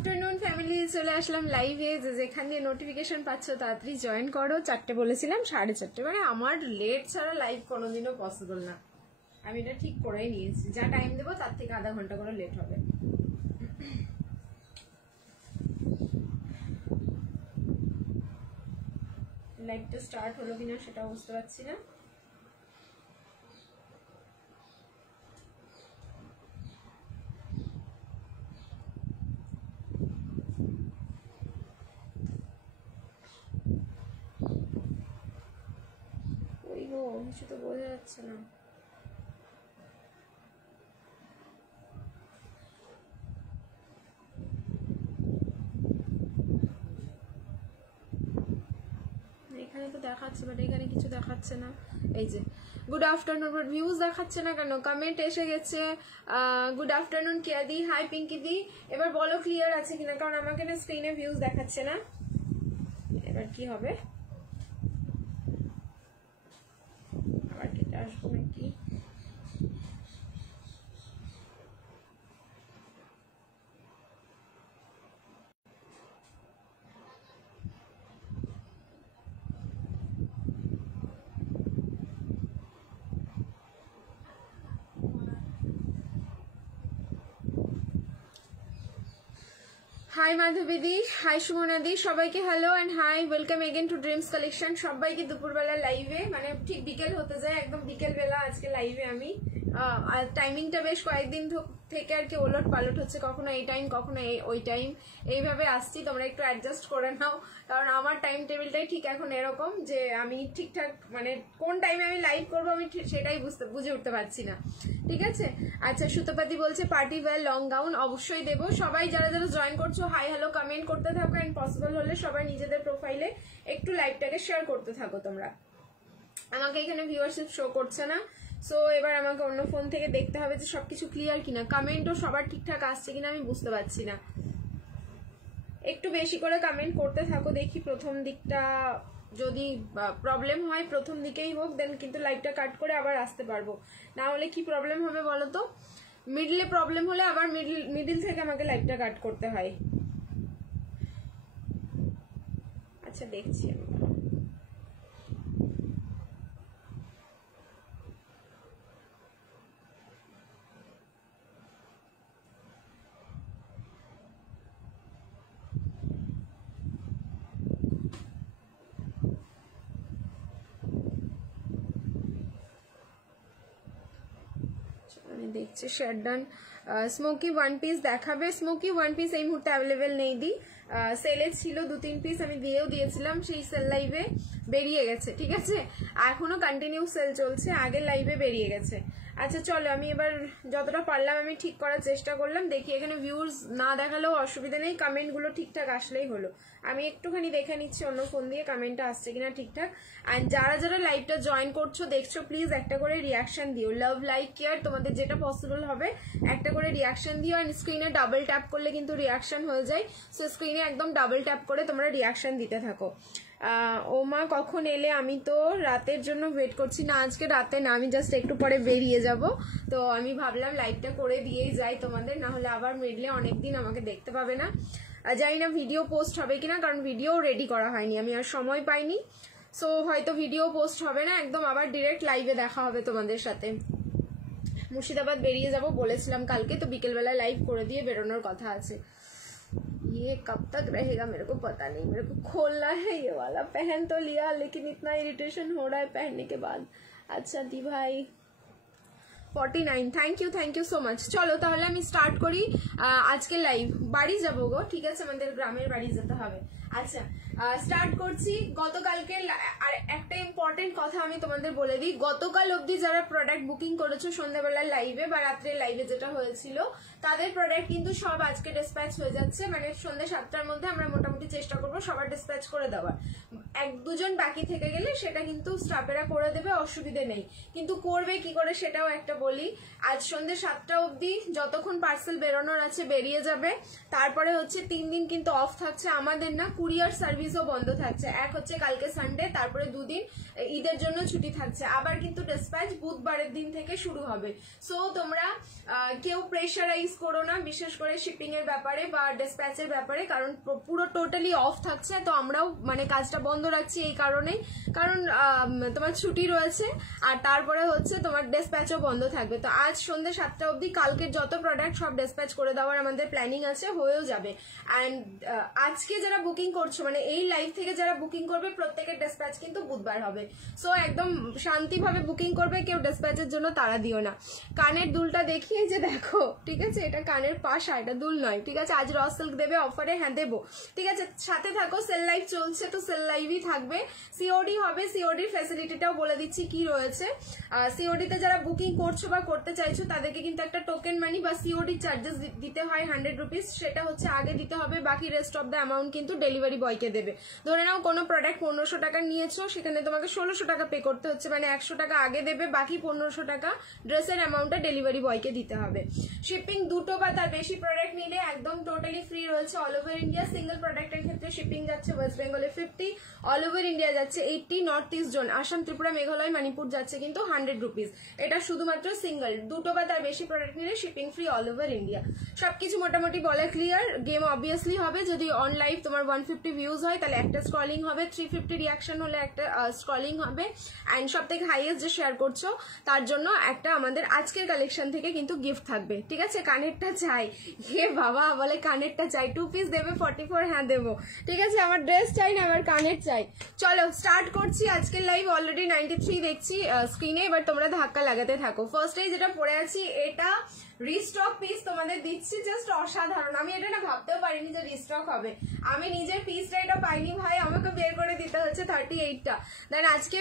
Afternoon family, চলে আসলাম লাইভে। যেখান দিয়ে নোটিফিকেশন পাচ্ছ তাড়াতাড়ি জয়েন করো। 4টে বলেছিলাম, 4:30, মানে আমার লেট ছাড়া লাইভ কোনোদিনও পসিবল না। আমি এটা ঠিক করেই নিয়েছি, যা টাইম দেবো তার থেকে আধা ঘন্টা করে লেট হবে। লাইভটা স্টার্ট হলো কিনা সেটা বুঝতে পারছি না। ওই গো, কিছু তো বোঝা যাচ্ছে না। এখানে তো দেখাচ্ছে, বাট এখানে কিছু দেখাচ্ছে না। এই যে গুড আফটারনুন, বাট ভিউজ দেখাচ্ছে না কেন? কমেন্ট এসে গেছে গুড আফটারনুন কিয়াদি, হাই পিঙ্কি দি। এবার বলো ক্লিয়ার আছে কিনা, কারণ আমাকে না স্ক্রিনে ভিউজ দেখাচ্ছে না। এবার কি হবে? আবার কেটে আসবো নাকি? হাই মাধবীদি, হাই সুমনাদি, সবাইকে hello and hi, welcome again to dreams collection. সবাইকে দুপুরবেলা লাইভে, মানে ঠিক বিকেল হতে যায়, একদম বিকেল বেলা আজকে লাইভে আমি। আর টাইমিংটা বেশ কয়েকদিন থেকে আর কি ওলট পালট হচ্ছে, কখনো এই টাইম কখনো ওই টাইম, এইভাবে আসছি। তোমরা একটু অ্যাডজাস্ট করে নাও, কারণ আমার টাইম টেবিলটাই ঠিক এখন এরকম যে আমি ঠিকঠাক মানে কোন টাইমে আমি লাইভ করবো আমি সেটাই বুঝে উঠতে পারছি না। ঠিক আছে, আচ্ছা সুতপাতি বলছে পার্টি ওয়্যার লং গাউন, অবশ্যই দেবো। সবাই যারা যারা জয়েন করছো হাই হ্যালো কমেন্ট করতে থাকো, এন্ড পসিবল হলে সবাই নিজেদের প্রোফাইলে একটু লাইভটাকে শেয়ার করতে থাকো তোমরা। আমাকে এখানে ভিউয়ারশিপ শো করছে না, সো এবার আমাকে অন্য ফোন থেকে দেখতে হবে যে সবকিছু ক্লিয়ার কিনা, কমেন্টও সবার ঠিকঠাক আসছে কিনা আমি বুঝতে পারছি না। একটু বেশি করে কমেন্ট করতে থাকো, দেখি প্রথম দিকটা যদি প্রবলেম হয় প্রথম দিকেই হোক, দেন কিন্তু লাইভটা কাট করে আবার আসতে পারবো। না হলে কি প্রবলেম হবে বলো তো? মিডলে প্রবলেম হলে আবার মিডিল থেকে আমাকে লাইভটা কাট করতে হয়। আচ্ছা দেখছি আমি। দেখছি share done. Smoky one piece দেখাবে? স্মোকি ওয়ান পিস এই মুহূর্তে অ্যাভেলেবেল নেই দি, সেলে ছিল 2-3 পিস, আমি দিয়েও দিয়েছিলাম, সেই সেল লাইভে বেরিয়ে গেছে। ঠিক আছে, এখনো কন্টিনিউ সেল চলছে, আগের লাইভে বেরিয়ে গেছে। আচ্ছা চলো, আমি এবার যতটা পারলাম আমি ঠিক করার চেষ্টা করলাম। দেখি এখানে ভিউজ না দেখালেও অসুবিধা নেই, কমেন্টগুলো ঠিকঠাক আসলেই হলো। আমি একটুখানি দেখে নিচ্ছি অন্য ফোন দিয়ে কমেন্টটা আসছে কিনা ঠিকঠাক। আর যারা যারা লাইভটা জয়েন করছো দেখছো, প্লিজ একটা করে রিয়াকশন দিও। লাভ লাইক কেয়ার তোমাদের যেটা পসিবল হবে একটা করে রিয়াকশন দিও। আর স্ক্রিনে ডাবল ট্যাপ করলে কিন্তু রিয়াকশন হয়ে যায়, সো স্ক্রিনে একদম ডাবল ট্যাপ করে তোমরা রিয়াকশন দিতে থাকো। ওমা কখন এলে? আমি তো রাতের জন্য ওয়েট করছি। না আজকে রাতে না, আমি জাস্ট একটু পরে বেরিয়ে যাব, তো আমি ভাবলাম লাইভটা করে দিয়েই যাই তোমাদের, না হলে আবার মিডলে অনেকদিন আমাকে দেখতে পাবে না। জানি না ভিডিও পোস্ট হবে কিনা, কারণ ভিডিও রেডি করা হয়নি, আমি আর সময় পাইনি, সো হয়তো ভিডিও পোস্ট হবে না, একদম আবার ডিরেক্ট লাইভে দেখা হবে তোমাদের সাথে। মুর্শিদাবাদ বেরিয়ে যাব বলেছিলাম কালকে, তো বিকেলবেলায় লাইভ করে দিয়ে বেরোনোর কথা আছে। ये कब तक रहेगा मेरे को पता नहीं, मेरे को खोलना है ये वाला। पहन तो लिया लेकिन इतना इरिटेशन हो रहा है पहनने के बाद। अच्छा दी भाई 49, থ্যাংক ইউ সো মাচ। চলো তাহলে আমি স্টার্ট করি আজকে লাইভ। বাড়ি যাবো গো, ঠিক আছে, আমাদের গ্রামের বাড়ি যেতে হবে। আচ্ছা স্টার্ট করছি। গতকালকে আর একটা ইম্পর্টেন্ট কথা আমি তোমাদের বলে দিই, গতকাল অবধি যারা প্রোডাক্ট বুকিং করেছো সন্ধ্যাবেলার লাইভে বা রাত্রের লাইভে যেটা হয়েছিল, তাদের প্রোডাক্ট কিন্তু সব আজকে ডিসপ্যাচ হয়ে যাচ্ছে, মানে সন্ধ্যে 7টার মধ্যে আমরা মোটামুটি চেষ্টা করবো সবার ডিসপ্যাচ করে দেওয়ার। 1-2জন বাকি থেকে গেলে সেটা কিন্তু স্টাফেরা করে দেবে, অসুবিধে নেই। কিন্তু করবে কি করে সেটাও একটা বলি। আজ সন্ধ্যে 7টা অবধি যতক্ষণ পার্সেল বেরোনোর আছে বেরিয়ে যাবে, তারপরে হচ্ছে 3 দিন কিন্তু অফ থাকছে আমাদের, না কুরিয়ার সার্ভিসও বন্ধ থাকছে। এক হচ্ছে কালকে সানডে, তারপরে দুদিন ঈদের জন্য ছুটি থাকছে। আবার কিন্তু ডিসপ্যাচ বুধবারের দিন থেকে শুরু হবে। সো তোমরা কেউ প্রেশারাইজ করো না, বিশেষ করে শিপিং এর ব্যাপারে বা ডিসপ্যাচের ব্যাপারে, কারণ পুরো টোটালি অফ থাকছে। তো আমরাও মানে কাজটা বন্ধ রাখছি এই কারণেই, কারণ তোমার ছুটি রয়েছে, আর তারপরে হচ্ছে তোমার ডিসপ্যাচও বন্ধ থাকবে। তো আজ সন্ধ্যে 7টা অবধি কালকের যত প্রোডাক্ট সব ডিসপ্যাচ করে দেওয়ার আমাদের প্ল্যানিং আছে, হয়েও যাবে। অ্যান্ড আজকে যারা বুকিং করছো, মানে এই লাইভ থেকে যারা বুকিং করবে, প্রত্যেকের ডিসপ্যাচ কিন্তু বুধবার হবে। সো একদম শান্তিভাবে বুকিং করবে, কেউ ডিসপ্যাচের জন্য তাড়া দিও না। কানের দুলটা দেখিয়ে যে দেখো, ঠিক আছে, এটা কানের পাশা, এটা দুল নয়, ঠিক আছে। আজ র সিল্ক দেবে অফারে, হ্যাঁ দেবো, ঠিক আছে। সাথে থাকো, সেল লাইভ চলছে, তো সেল লাইভই থাকবে। সিওডি হবে, সিওডির ফ্যাসিলিটিটাও বলে দিচ্ছি কি রয়েছে। সিওডিতে যারা বুকিং করছো বা করতে চাইছো তাদেরকে কিন্তু একটা টোকেন মানি বা সিওডি চার্জেস দিতে হয় 100 রুপিস, সেটা হচ্ছে আগে দিতে হবে। বাকি রেস্ট অফ দ্য অ্যামাউন্ট কিন্তু ডেলিভারি বয়কে দেবে। ধরে নাও কোনো প্রোডাক্ট 1500 টাকা নিয়েছো, সেখানে তোমাকে 1600 টাকা পে করতে হচ্ছে, মানে 100 টাকা আগে দেবে, বাকি 1500 টাকা ড্রেসের অ্যামাউন্টটা ডেলিভারি বয়কে দিতে হবে। শিপিং দুটো বা তার বেশি প্রোডাক্ট নিলে একদম টোটালি ফ্রি রয়েছে অল ওভার ইন্ডিয়া। সিঙ্গেল প্রোডাক্টের ক্ষেত্রে শিপিং যাচ্ছে ওয়েস্ট বেঙ্গলে 50, অল ওভার ইন্ডিয়া যাচ্ছে 80, north east zone Assam, Tripura, Meghalaya, Manipur যাচ্ছে কিন্তু 100 রুপিস। এটা শুধুমাত্র সিঙ্গেল। দুটো বা তার বেশি প্রোডাক্ট নিলে shipping free all over India. সবকিছু মোটামুটি বলা ক্লিয়ার। গেম অবভিয়াসলি হবে, যদি অন লাইভ তোমার 150 ভিউজ হয় তাহলে একটা স্ক্রলিং হবে, 350 রিয়াকশন হলে একটা স্ক্রলিং হবে, অ্যান্ড সব থেকে হাইয়েস্ট যে শেয়ার করছো তার জন্য একটা আমাদের আজকের কালেকশন থেকে কিন্তু গিফট থাকবে, ঠিক আছে। কানেরটা চাই, হে বাবা বলে কানেরটা চাই, 2 পিস দেবে 44, হ্যাঁ দেবো, ঠিক আছে। আমার ড্রেস চাই না, আমার কানের চাই। চলো স্টার্ট করছি আজকের লাইভ। অলরেডি 93 দেখছি স্ক্রিনে, এবার তোমরা ধাক্কা লাগাতে থাকো। ফার্স্টে যেটা পরে আছি, এটা রিস্টক পিস তোমাদের দিচ্ছি, জাস্ট অসাধারণ। আমি এটা না ভাবতেও পারিনি যে রিস্টক হবে। আমি নিজের পিসটা এটা পাইনি ভাই, আমাকে বের করে দিতে হচ্ছে 38টা। দেন আজকে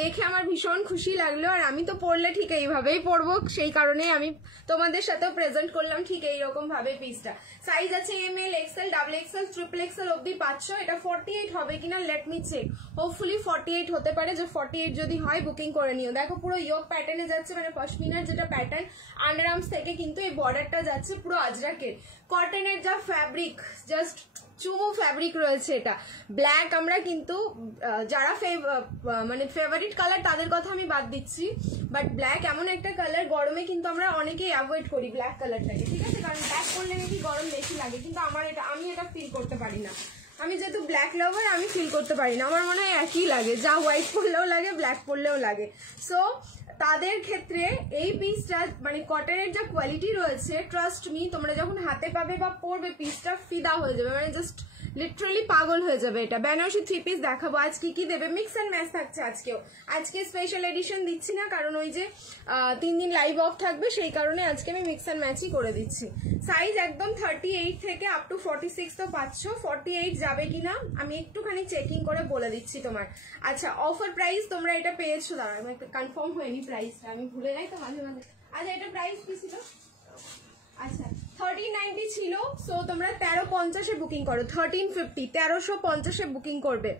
দেখে আমার ভীষণ খুশি লাগলো, আর আমি তো পরলে ঠিক এইভাবেই পরবো, সেই কারণেই আমি তোমাদের সাথেও প্রেজেন্ট করলাম ঠিক এইরকম ভাবে পিসটা। সাইজ আছে ML, XL, XXL, XXL অব্দি পাচ্ছ। এটা 48 হবে কিনা লেট মি চেক। হোপফুলি 48 হতে পারে, যে 48 যদি হয় বুকিং করে নিও। দেখো পুরো ইয়োক প্যাটার্নে যাচ্ছে, মানে পশমিনার যেটা প্যাটার্ন, আন্ডারআর্মস থেকে কিন্তু এই বর্ডারটা যাচ্ছে পুরো আজরাকের। কটনের যা ফ্যাব্রিক, জাস্ট চুমু ফ্যাব্রিক রয়েছে। এটা ব্ল্যাক, আমরা কিন্তু যারা মানে ফেভারিট কালার তাদের কথা আমি বাদ দিচ্ছি, বাট ব্ল্যাক এমন একটা কালার, গরমে কিন্তু আমরা অনেকেই অ্যাভয়েড করি ব্ল্যাক কালারটাকে, ঠিক আছে, কারণ ব্ল্যাক করলে নাকি গরম বেশি লাগে, কিন্তু আমি এটা ফিল করতে পারি না। আমি যেহেতু ব্ল্যাক লাভার, আমি ফিল করতে পারি না। আমার মনে হয় একই লাগে, যা হোয়াইট পরলেও লাগে, ব্ল্যাক পরলেও লাগে। সো তাদের ক্ষেত্রে এই পিসটা, মানে কটনের যা কোয়ালিটি রয়েছে, ট্রাস্ট মি, তোমরা যখন হাতে পাবে বা পরবে পিসটা ফিদা হয়ে যাবে, মানে জাস্ট লিটারালি পাগল হয়ে যাবে। এটা বেনারসি 3 পিস দেখাবো আজ কি কি দেবে। মিক্স অ্যান্ড ম্যাচ থাকছে আজকেও। আজকে স্পেশাল এডিশন দিচ্ছি না, কারণ ওই যে 3 দিন লাইভ অফ থাকবে, সেই কারণে আজকে আমি মিক্স অ্যান্ড ম্যাচই করে দিচ্ছি। সাইজ একদম 38 থেকে আপ টু 46 তো পাচ্ছ। 48 যাবে কিনা আমি একটুখানি চেকিং করে বলে দিচ্ছি তোমার। আচ্ছা, অফার প্রাইস তোমরা এটা পেয়েছো, দাঁড়া আমি একটা কনফার্ম হয়নি প্রাইসটা, আমি ভুলে যাই তো মাঝে মাঝে। আচ্ছা, এটা প্রাইস কি ছিল? আচ্ছা 1390 ছিল। সো তোমরা 1350-এ বুকিং করো। 1350, 1350-এ বুকিং করবে।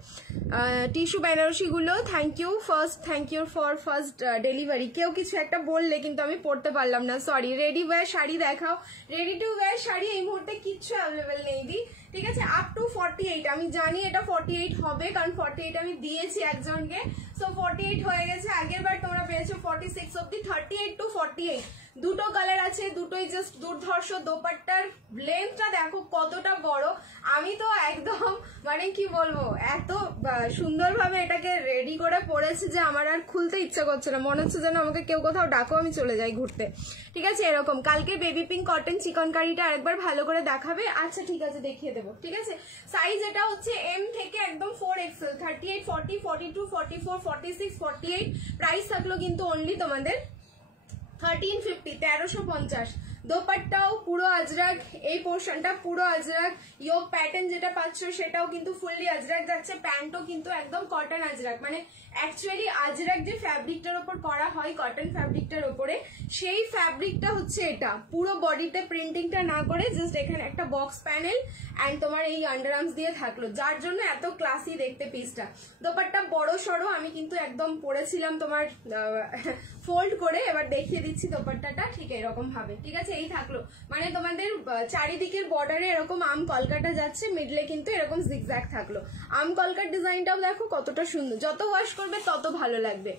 টিস্যু বেনারসি গুলো thank you for first delivery. কেউ কিছু একটা বললে কিন্তু আমি পড়তে পারলাম না, সরি। রেডি ওয়্যার শাড়ি দেখাও। রেডি টু ওয়্যার শাড়ি এই মুহূর্তে কিচ্ছু অ্যাভেলেবেল নেই দি, ঠিক আছে। আপ টু 48, আমি জানি এটা 48 হবে, কারণ 48 আমি দিয়েছি একজনকে। সো 48 হয়ে গেছে। আগের বার তোমরা পেয়েছো 46 অব্দি। 38 টু 48 দুটো কালার আছে, দুটোই জাস্ট দুর্ধর্ষ। দোপাট্টার লেন্থটা দেখো কতটা বড়। আমি তো একদম মানে কি বলবো, এত সুন্দরভাবে এটাকে রেডি করে পরেছি যে আমার আর খুলতে ইচ্ছা করছে না, মনে হচ্ছে যেন আমাকে কেউ কোথাও ডাকো, আমি চলে যাই ঘুরতে, ঠিক আছে। এরকম কালকে বেবি পিঙ্ক কটন চিকনকারিটা আরেকবার ভালো করে দেখাবে। আচ্ছা ঠিক আছে, দেখিয়ে দেবো, ঠিক আছে। সাইজ এটা হচ্ছে M থেকে একদম 4XL, 38, 40, 42, 44, 46, 48। প্রাইস থাকলো কিন্তু অনলি তোমাদের 1350, 1350। দোপাট্টাও পুরো আজরাক, এই পোর্শনটা পুরো আজরাক। ইয়োক প্যাটার্ন যেটা পাচ্ছ সেটাও কিন্তু ফুললি আজরাক যাচ্ছে। প্যান্টও কিন্তু একদম কটন আজরাক, মানে অ্যাকচুয়ালি আজরাক যে ফ্যাব্রিকটার ওপর করা হয় কটন ফ্যাব্রিকটার ওপরে, সেই ফ্যাব্রিকটা হচ্ছে এটা। পুরো বডিতে প্রিন্টিংটা না করে জাস্ট এখানে একটা বক্স প্যানেল অ্যান্ড তোমার এই আন্ডারআর্মস দিয়ে থাকলো, যার জন্য এত ক্লাসি দেখতে পিসটা। দোপাট্টা বড় সড়ো, আমি কিন্তু একদম পরেছিলাম তোমার ফোল্ড করে। এবার দেখিয়ে দিচ্ছি দোপাট্টাটা ঠিক এরকম ভাবে, ঠিক আছে। আছে। এই থাকলো, মানে তোমাদের চারিদিকের বর্ডারে এরকম আম কলকাটা যাচ্ছে, মিডলে কিন্তু এরকম জিগজ্যাগ থাকলো। আম কলকার ডিজাইনটাও দেখো কতটা সুন্দর, যত ওয়াশ করবে তত ভালো লাগবে।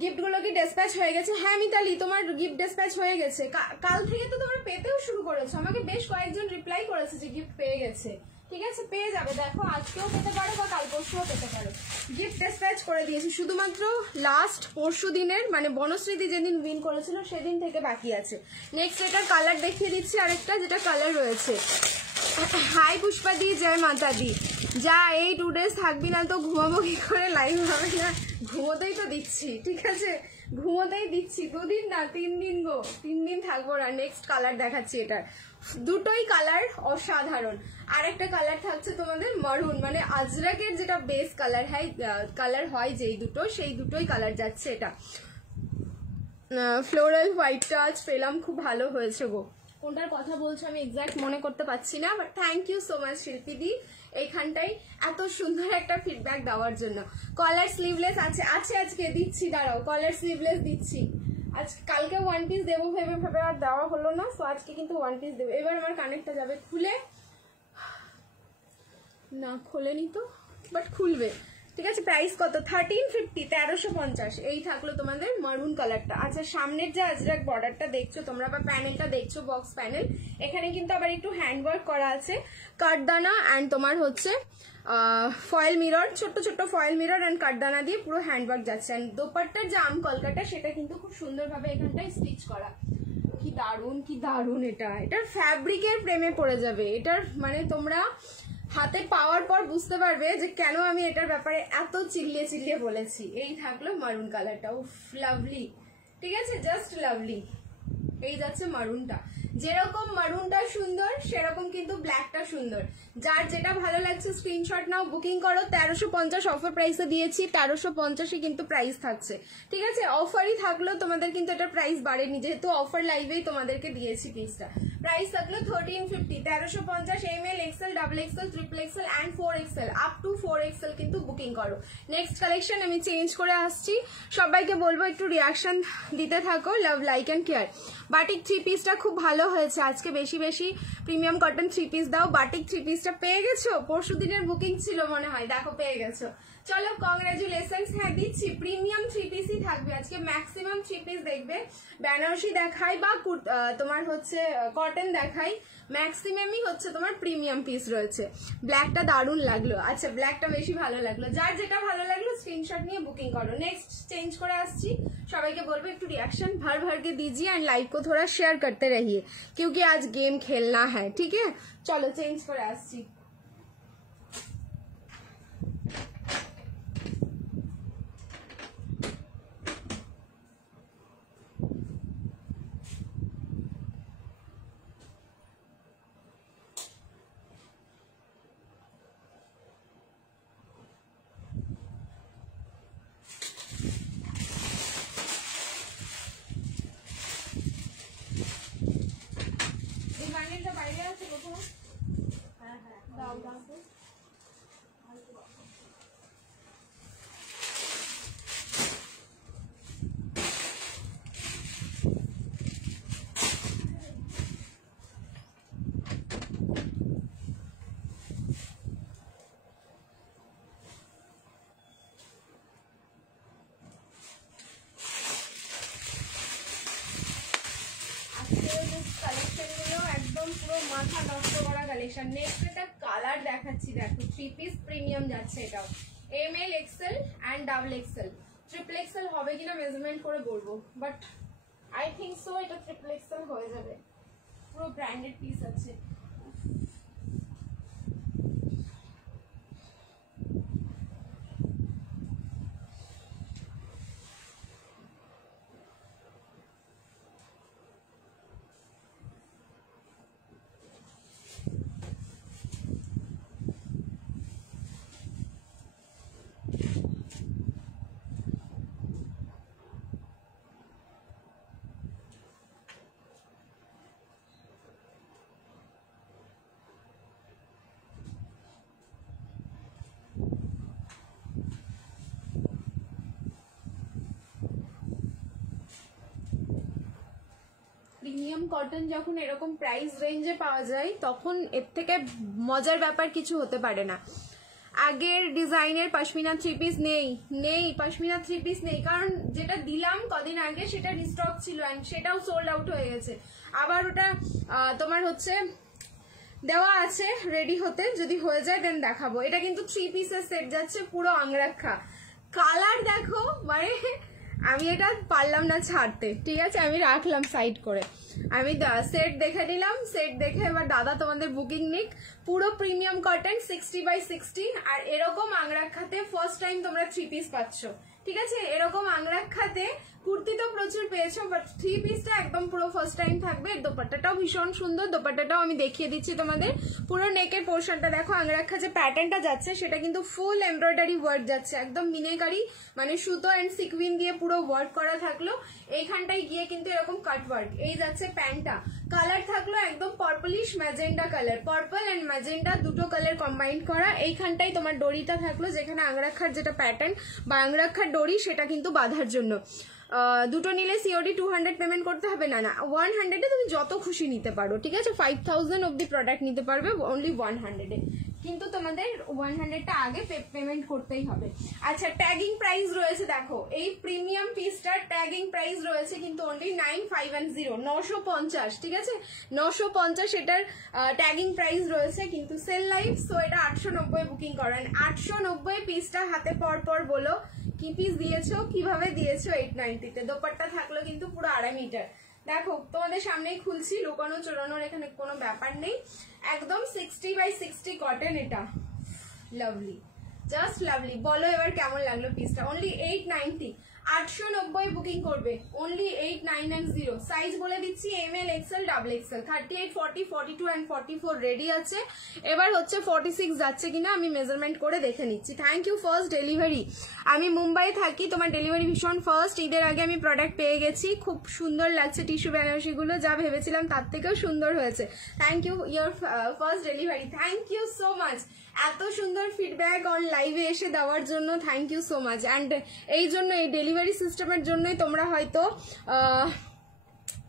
গিফটগুলো কি ডিসপ্যাচ হয়ে গেছে? হ্যাঁ মিতালি, তোমার গিফট ডিসপ্যাচ হয়ে গেছে। কাল থেকে তো তোমরা পেতেও শুরু করেছো, আমাকে বেশ কয়েকজন রিপ্লাই করেছে যে গিফট পেয়ে গেছে। ঠিক আছে, পেয়ে যাবে, দেখো আজকেও পেতে পারো বা কাল পরশুও পেতে পারো। গিফট ডিসপ্যাচ করে দিয়েছি, শুধুমাত্র লাস্ট পরশু দিনের মানে বনশ্রীদি যেদিন উইন করেছিল সেদিন থেকে বাকি আছে। নেক্সট এটার কালার দেখিয়ে দিচ্ছি, আরেকটা যেটা কালার রয়েছে। হাই পুষ্পা দি, জয় মাতা দি। যা এই 2 days থাকবি না তো ঘুমাবো কি করে, লাইভ হবে না। ঘুমোতেই তো দিচ্ছি, ঠিক আছে ঘুমোতেই দিচ্ছি, 2 দিন না 3 দিন গো, 3 দিন থাকবো না। নেক্সট কালার দেখাচ্ছি, এটার দুটোই কালার অসাধারণ। আরেকটা কালার থাকছে তোমাদের মারুন, মানে আজরাকের যেটা বেস কালার কালার হয় যেই দুটো, সেই দুটোই কালার যাচ্ছে। এটা ফ্লোরাল হোয়াইটটা আজ পেলাম, খুব ভালো হয়েছে গো। কোনটার কথা বলছো আমি এক্স্যাক্ট মনে করতে পারছি না, but thank you so much শিল্পীদি এইখানটাই এত সুন্দর একটা ফিডব্যাক দেওয়ার জন্য। কলার স্লিভলেস আছে, আজকে দিচ্ছি, দাঁড়াও কলার স্লিভলেস দিচ্ছি। আজ কালকে 1 piece দেবো ভেবে আর দেওয়া হলো না, সো আজকে কিন্তু 1 piece দেবো। এবার আমার কানেক্টটা যাবে খুলে, না খোলেনি তো, বাট খুলবে। ঠিক আছে, প্রাইস কত? 1350, 1350। এই থাকলো তোমাদের মারুন কালারটা। আচ্ছা, সামনের যে আজরাক বর্ডারটা দেখছো তোমরা বা প্যানেলটা দেখছো, বক্স প্যানেল, এখানে কিন্তু আবার একটু হ্যান্ডওয়ার্ক করা আছে, কাঠদানা অ্যান্ড তোমার হচ্ছে ফয়েল মিরর, ছোট্ট ছোট্ট ফয়েল মিরর অ্যান্ড কাঠদানা দিয়ে পুরো হ্যান্ডওয়ার্ক যাচ্ছে। অ্যান্ড দোপাট্টার যে আম কলকাটা সেটা কিন্তু খুব সুন্দরভাবে এখানটায় স্টিচ করা। কি দারুন, কি দারুন, এটার ফ্যাব্রিকের প্রেমে পড়ে যাবে। এটার মানে তোমরা হাতে পাওয়ার পর বুঝতে পারবে যে কেন আমি এটার ব্যাপারে এত চিল্লিয়ে চিল্লিয়ে বলেছি। এই থাকলো মারুন কালারটা, উফ লাভলি, ঠিক আছে জাস্ট লাভলি। এই যাচ্ছে মারুনটা, যেরকম মারুনটা সুন্দর সেরকম কিন্তু ব্ল্যাকটা সুন্দর। যার যেটা ভালো লাগছে স্ক্রিনশট নাও, বুকিং করো। 1350 অফার প্রাইসে দিয়েছি, 1350ই কিন্তু প্রাইস থাকছে। ঠিক আছে, অফারই থাকলো, তোমাদের কিন্তু এটা প্রাইস বাড়েনি, যেহেতু অফার লাইভেই তোমাদেরকে দিয়েছি পিসটা। প্রাইস থাকলো 1350, 1350 ml, XL, double XL, triple XL and 4XL, up to 4XL কিন্তু বুকিং করো। নেক্সট কালেকশন আমি চেঞ্জ করে আসছি, সবাইকে বলবো একটু রিয়াকশন দিতে থাকো, love like and care. Batik 3 পিসটা খুব ভালো হয়েছে, আজকে বেশি বেশি প্রিমিয়াম কটন 3 পিস দাও। বাটিক 3 পিসটা পেয়ে গেছো, পরশু দিনের বুকিং ছিল মনে হয়, দেখো পেয়ে গেছো, চলো কংগ্রাচুলেশনস। হ্যাঁ দিচ্ছি, প্রিমিয়াম 3 পিসই থাকবে আজকে, ম্যাক্সিমাম 3 পিস দেখবে। বেনারসি দেখাই বা তোমার হচ্ছে কটন দেখাই, ম্যাক্সিমামই হচ্ছে তোমার প্রিমিয়াম পিস রয়েছে। ব্ল্যাকটা দারুণ লাগলো, আচ্ছা ব্ল্যাকটা বেশি ভালো লাগলো, যার যেটা ভালো লাগলো স্ক্রিনশট নিয়ে বুকিং করো। नेक्स्ट चेंज করে আসছি, সবাইকে বলবো একটু रिएक्शन भर भर के दीजिए एंड लाइव को थोड़ा शेयर करते रहिए क्योंकि आज गेम खेलना है, ठीक है। चलो चेंज করে আসছি। মাথা নষ্ট করা কালেকশন। নেক্সট এটা কালার দেখাচ্ছি, দেখো 3 পিস প্রিমিয়াম যাচ্ছে, এটাও ML XL and double XL. Triple XL হবে কিনা মেজারমেন্ট করে বলবো, বাট আই থিংক সো এটা ট্রিপল এক্সেল হয়ে যাবে, পুরো ব্র্যান্ডেড পিস আছে। প্রিমিয়াম কটন যখন এরকম প্রাইস রেঞ্জে পাওয়া যায় তখন এর থেকে মজার ব্যাপার কিছু হতে পারে না। আগের ডিজাইনের পশমিনা 3 পিস নেই পশমিনা 3 পিস নেই, কারণ যেটা দিলাম কদিন আগে সেটা রিস্টক ছিল এন্ড সেটাও সোল্ড আউট হয়ে গেছে। আবার ওটা তোমার হচ্ছে দেওয়া আছে রেডি হতে, যদি হয়ে যায় দেন দেখাবো। এটা কিন্তু 3 পিসের সেট যাচ্ছে, পুরো আংরাক্ষা। কালার দেখো, মানে আমি এটা পারলাম না ছাড়তে, ঠিক আছে আমি রাখলাম সাইড করে। আমি সেট দেখে নিলাম, সেট দেখে এবার দাদা তোমাদের বুকিং নিক। পুরো প্রিমিয়াম কটন 60x60, আর এরকম আংরাক্ষাতে ফার্স্ট টাইম তোমরা 3 পিস পাচ্ছ, ঠিক আছে। এরকম আংরাক্ষাতে কুর্তি তো প্রচুর পেয়েছো, বাট 3 পিসটা একদম পুরো ফার্স্ট টাইম থাকবে। দোপাট্টাটাও ভীষণ সুন্দর, দোপাট্টাটাও আমি দেখিয়ে দিচ্ছি তোমাদের। পুরো নেকের পোর্শনটা দেখো, আংরাক্ষা যে প্যাটার্নটা যাচ্ছে সেটা কিন্তু ফুল এমব্রয়ডারি ওয়ার্ক যাচ্ছে, একদম মিনেকারি, মানে সুতো এন্ড সিকুইন দিয়ে পুরো ওয়ার্ক করা থাকলো। এইখানটায় গিয়ে কিন্তু এরকম কাট ওয়ার্ক। এই যাচ্ছে প্যান্টটা, কালার থাকলো একদম purplish magenta colour, purple and magenta দুটো কালার কম্বাইন্ড করা। এইখানটাই তোমার ডরিটা থাকলো, যেখানে আংরাক্ষার যেটা প্যাটার্ন বা আংরাক্ষার ডরি সেটা কিন্তু বাঁধার জন্য। দুটো নিলে সিওডি 200 পেমেন্ট করতে হবে না, 100-এ তুমি যত খুশি নিতে পারো, ঠিক আছে। 5000 অব্দি প্রোডাক্ট নিতে পারবে অনলি 100-এ, কিন্তু তোমাদের 100টা আগে পেমেন্ট করতেই হবে। আচ্ছা, ট্যাগিং প্রাইস রয়েছে দেখো, এই প্রিমিয়াম পিসটার ট্যাগিং প্রাইস রয়েছে কিন্তু অনলি 9510, 950, ঠিক আছে 950 এটার ট্যাগিং প্রাইস রয়েছে, কিন্তু সেল লাইভ, সো এটা 890 বুকিং করেন। 890 পিসটা হাতে পর বলো কি পিস দিয়েছো, কিভাবে দিয়েছো 890-তে। দোপাট্টা থাকলো কিন্তু পুরো 2.5 মিটার। দেখো তোমাদের সামনেই খুলছি, লুকানো চোরানোর এখানে কোনো ব্যাপার নেই। একদম 60x60 কটন, এটা লাভলি, জাস্ট লাভলি। বলো এবার কেমন লাগলো পিসটা। অনলি 890, 890 বুকিং করবে, অনলি 8990। সাইজ বলে দিচ্ছি, ML, XL, XXL, 38, 40, 42 and 44 ready আছে। এবার হচ্ছে 46 যাচ্ছে কিনা আমি মেজারমেন্ট করে দেখে নিচ্ছি। Thank you first delivery. আমি মুম্বাই থাকি, তোমার ডেলিভারি ভীষণ ফার্স্ট। ঈদের আগে আমি প্রোডাক্ট পেয়ে গেছি, খুব সুন্দর লাগছে টিস্যু বেনারসিগুলো, যা ভেবেছিলাম তার থেকেও সুন্দর হয়েছে। Thank you your first delivery, thank you so much. এত সুন্দর ফিডব্যাক অন লাইভে এসে দেওয়ার জন্য thank you so much. And এই জন্য, এই ডেলিভারি সিস্টেমের জন্যই তোমরা হয়তো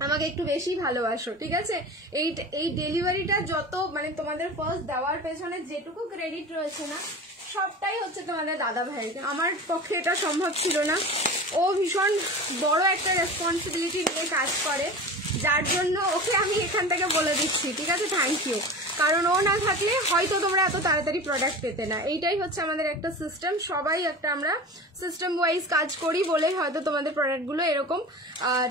আমাকে একটু বেশি ভালোবাসো, ঠিক আছে। এই ডেলিভারিটা যত, মানে তোমাদের ফার্স্ট দেওয়ার পেছনে যেটুকু ক্রেডিট রয়েছে না, সবটাই হচ্ছে তোমাদের দাদা ভাই। আমার পক্ষে এটা সম্ভব ছিল না, ও ভীষণ বড় একটা রেসপন্সিবিলিটি নিয়ে কাজ করে, যার জন্য ওকে আমি এখান থেকে বলে দিচ্ছি, ঠিক আছে থ্যাংক ইউ। কারণ ও না থাকলে হয়তো তোমরা এত তাড়াতাড়ি প্রোডাক্ট পেতে না। এইটাই হচ্ছে আমাদের একটা সিস্টেম, সবাই একটা আমরা সিস্টেম ওয়াইজ কাজ করি বলেই হয়তো তোমাদের প্রোডাক্টগুলো এরকম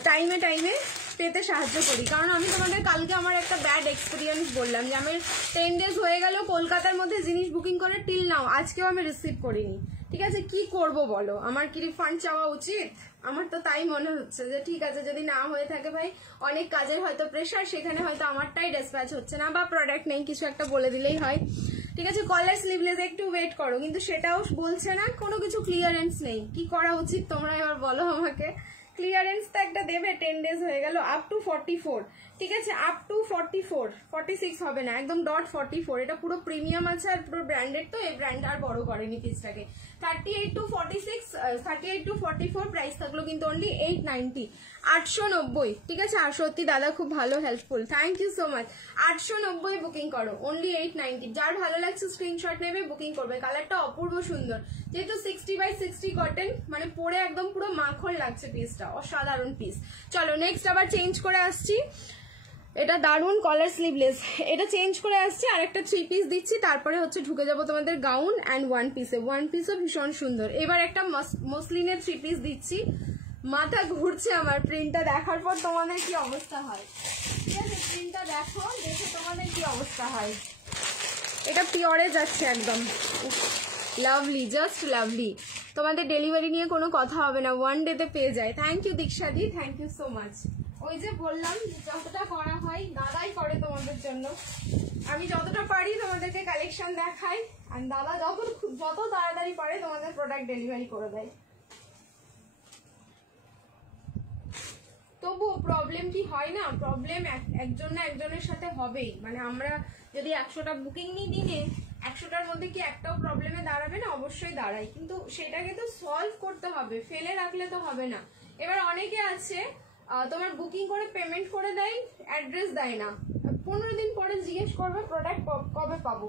টাইমে পেতে সাহায্য করি। কারণ আমি তোমাদের কালকে আমার একটা ব্যাড এক্সপিরিয়েন্স বললাম যে আমি 10 ডেজ হয়ে গেল কলকাতার মধ্যে জিনিস বুকিং করে, টিল নাও আজকেও আমি রিসিভ করিনি, ঠিক আছে। কি করব বলো, আমার কি রিফান্ড চাওয়া উচিত? আমার তো তাই মনে হচ্ছে যে ঠিক আছে, যদি না হয়ে থাকে ভাই, অনেক কাজের হয়তো প্রেশার, সেখানে হয়তো আমারটাই ডিসপ্যাচ হচ্ছে না, বা প্রোডাক্ট নেই, কিছু একটা বলে দিলেই হয়, ঠিক আছে। কলার স্লিভলেস একটু ওয়েট করো, কিন্তু সেটাও বলছে না, কোনো কিছু ক্লিয়ারেন্স নেই। কি করা উচিত তোমরা এবার বলো আমাকে। ক্লিয়ারেন্স তো একটা দেবে, 10 ডেজ হয়ে গেল, আপ টু 44, ঠিক আছে, আপ টু 44, 46 হবে না, একদম .44। এটা পুরো প্রিমিয়াম আছে আর পুরো ব্র্যান্ডেড, তো এই ব্র্যান্ড আর বড় করেনি পিসটাকে। 38 to 46, 38 to 44 প্রাইস থাকলো কিন্তু অনলি 890, 890, ঠিক আছে। আর সত্যি দাদা খুব ভালো, helpful, thank you so much. 890 booking করো, অনলি 890। যার ভালো লাগছে স্ক্রিনশট নেবে, বুকিং করবে। কালারটা অপূর্ব সুন্দর, যেহেতু 60x60 কটন, মানে পরে একদম পুরো মাখন লাগছে পিসটা, অসাধারণ পিস। চলো নেক্সট আবার চেঞ্জ করে আসছি, এটা দারুন কলার স্লিভলেস, এটা চেঞ্জ করে আসছি, আর একটা 3 পিস দিচ্ছি, তারপরে হচ্ছে ঢুকে যাবো তোমাদের গাউন অ্যান্ড 1 পিসে। 1 পিসও ভীষণ সুন্দর। এবার একটা মসলিনের 3 পিস দিচ্ছি, মাথা ঘুরছে আমার প্রিন্টটা দেখার পর তোমাদের কি অবস্থা হয়, ঠিক আছে। প্রিন্টটা দেখো, দেখে তোমাদের কি অবস্থা হয়। এটা পিওরে যাচ্ছে একদম, লাভলি, জাস্ট লাভলি। তোমাদের ডেলিভারি নিয়ে কোনো কথা হবে না, 1 ডেতে পেয়ে যায়। থ্যাংক ইউ দীক্ষাদি, থ্যাংক ইউ সো মাচ। ওই যে বললাম যতটা করা হয় দাদাই করে তোমাদের জন্য, আমি যতটা পারি তোমাদেরকে কালেকশন দেখাই, আর দাদা যত তাড়াতাড়ি পারে তোমাদের প্রোডাক্ট ডেলিভারি করে দেয়। তবুও প্রবলেম কি হয় না, প্রবলেম একজন না একজনের সাথে হবেই। মানে আমরা যদি 100টা বুকিং নিই দিনে, 100টার মধ্যে কি একটাও প্রবলেমে দাঁড়াবে না? অবশ্যই দাঁড়ায়, কিন্তু সেটাকে তো সলভ করতে হবে, ফেলে রাখলে তো হবে না। এবার অনেকে আছে তোমার বুকিং করে পেমেন্ট করে দেয়, অ্যাড্রেস দেয় না, 15 দিন পরে জিজ্ঞেস করবে প্রোডাক্ট কবে পাবো,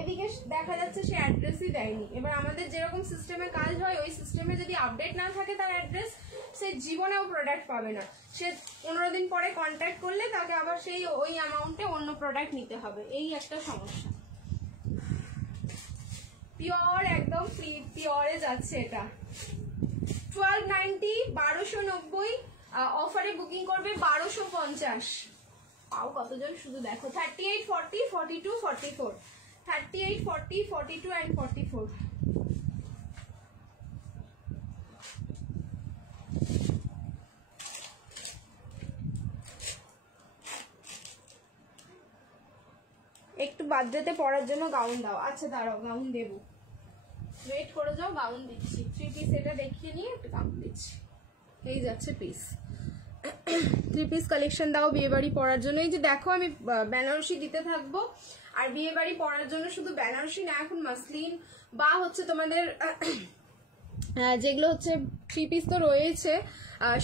এদিকে দেখা যাচ্ছে সে অ্যাড্রেসই দেয়নি। এবার আমাদের যেরকম সিস্টেমে কাজ হয় ওই সিস্টেমে যদি আপডেট না থাকে তার অ্যাড্রেস, সে জীবনেও প্রোডাক্ট পাবে না। সে 15 দিন পরে কন্ট্যাক্ট করলে তাকে আবার সেই ওই অ্যামাউন্টে অন্য প্রোডাক্ট নিতে হবে, এই একটা সমস্যা। পিওর একদম ফ্রি পিওরে যাচ্ছে এটা 1290, 1290, অফারে বুকিং করবে 1250। পাও কতজন শুধু দেখো, 38, 40, 42, 44, 38, 40, 42 and 44। একটু বার্থডেতে পরার জন্য গাউন দাও। আচ্ছা দাঁড়াও, গাউন দেবো, ওয়েট করে যাও, গাউন দিচ্ছি। 3 পিস এটা দেখিয়ে নিয়ে একটা গাউন দিচ্ছি। এই যাচ্ছে পিস, 3 পিস কালেকশন দাও বিয়ে বাড়ি পরার জন্য। এই যে দেখো আমি বেনারসি দিতে থাকবো, আর বিয়ে বাড়ি পরার জন্য শুধু বেনারসি না, এখন মাসলিন বা হচ্ছে তোমাদের যেগুলো হচ্ছে 3 পিস তো রয়েছে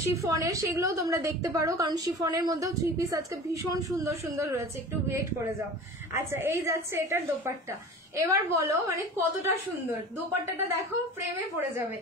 শিফনের, সেগুলোও তোমরা দেখতে পারো, কারণ শিফনের মধ্যেও 3 পিস আজকে ভীষণ সুন্দর সুন্দর রয়েছে, একটু ওয়েট করে যাও। আচ্ছা এই যাচ্ছে এটার দোপাট্টা, এবার বলো মানে কতটা সুন্দর দোপাট্টাটা, দেখো প্রেমে পড়ে যাবে।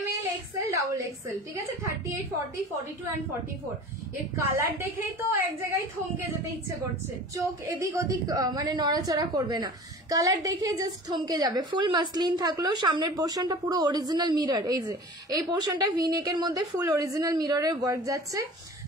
ML, XL, XXL, ঠিক আছে, 38, 40, 42 and 44। এর কালার দেখেই তো এক জায়গায় থমকে যেতে ইচ্ছে করছে, চোখ এদিক ওদিক মানে নড়াচড়া করবে না, কালার দেখে জাস্ট থমকে যাবে। ফুল মাসলিন থাকলেও সামনের পোর্শনটা পুরো অরিজিনাল মিরর, এই যে এই পোর্শনটা ভি নেকের মধ্যে ফুল অরিজিনাল মিররের ওয়ার্ক যাচ্ছে।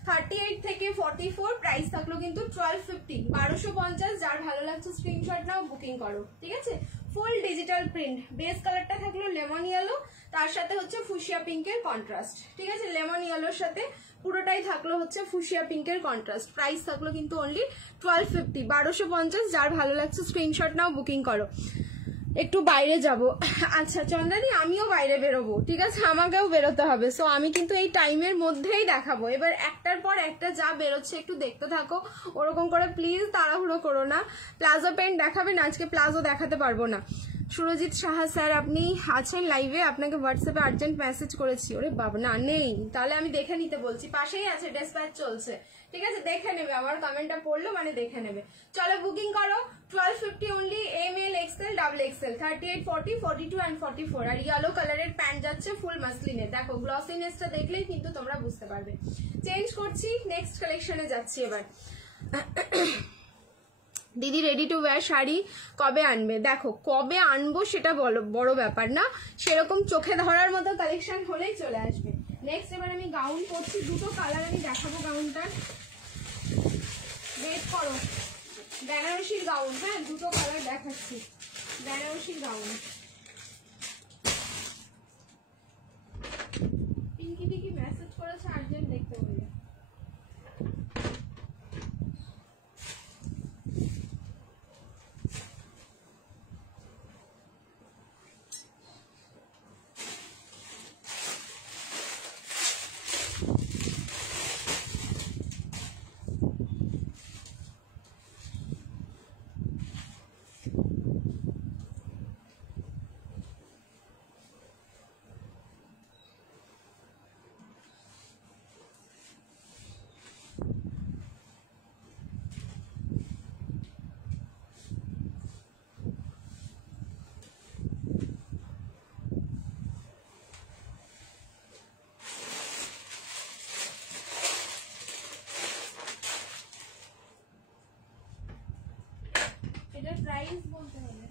38 থেকে 44, প্রাইস থাকলো কিন্তু 1250, 1250। যার ভালো লাগছে স্ক্রিনশট নাও, বুকিং করো, ঠিক আছে। ফুল ডিজিটাল প্রিন্ট, বেস কালারটা থাকলো লেমন ইয়েলো, তার সাথে হচ্ছে ফুশিয়া পিঙ্কের কন্ট্রাস্ট, ঠিক আছে, লেমন ইয়েলোর সাথে পুরোটাই থাকলো হচ্ছে ফুশিয়া পিঙ্কের কন্ট্রাস্ট। প্রাইস থাকলো কিন্তু অনলি 1250, 1250। যার ভালো লাগছে স্ক্রিনশট নাও, বুকিং করো। একটু বাইরে যাব, আচ্ছা চন্দ্রানী আমিও বাইরে বেরোবো, ঠিক আছে, আমাকেও বেরোতে হবে, সো আমি কিন্তু এই টাইমের মধ্যেই দেখাবো। এবার একটার পর একটা যা বেরোচ্ছে একটু দেখতে থাকো, ওরকম করে প্লিজ তাড়াহুড়ো করো না। প্লাজো প্যান্ট দেখাবেন, আজকে প্লাজো দেখাতে পারবো না। সুরজিৎ সাহা স্যার আপনি আছেন লাইভে? আপনাকে হোয়াটসঅ্যাপে আর্জেন্ট মেসেজ করেছি। ওরে বাবা, না নেই, তাহলে আমি দেখে নিতে বলছি, পাশেই আছে, ডেসপ্যাচ চলছে, ঠিক আছে, দেখে নেবে, আমার কমেন্টটা পড়লো মানে দেখে নেবে। চলো বুকিং করো, 1250 only, ML, XL, XXL, 38, 40, 42 and 44। আর ইয়েলো কালারের প্যান্ট যাচ্ছে ফুল মাসলিনের, দেখো গ্লসিনেসটা দেখলেই কিন্তু তোমরা বুঝতে পারবে। চেঞ্জ করছি, নেক্সট কালেকশনে যাচ্ছি এবার। দিদি রেডি টু ওয়্যার শাড়ি কবে আনবে? দেখো কবে আনবো সেটা বড় ব্যাপার না, সেরকম চোখে ধরার মতো কালেকশন হলেই চলে আসবে। নেক্সট এবার আমি গাউন পরছি, দুটো কালার আমি দেখাবো গাউনটার, ওয়েট করো। বেনারসির গাউন, হ্যাঁ দুটো কালার দেখাচ্ছি, বেনারসির গাউন। পিঙ্কি টিকি মেসেজ করেছে আর্জেন্ট দেখতে বলে। এটার প্রাইস বলতে হবে,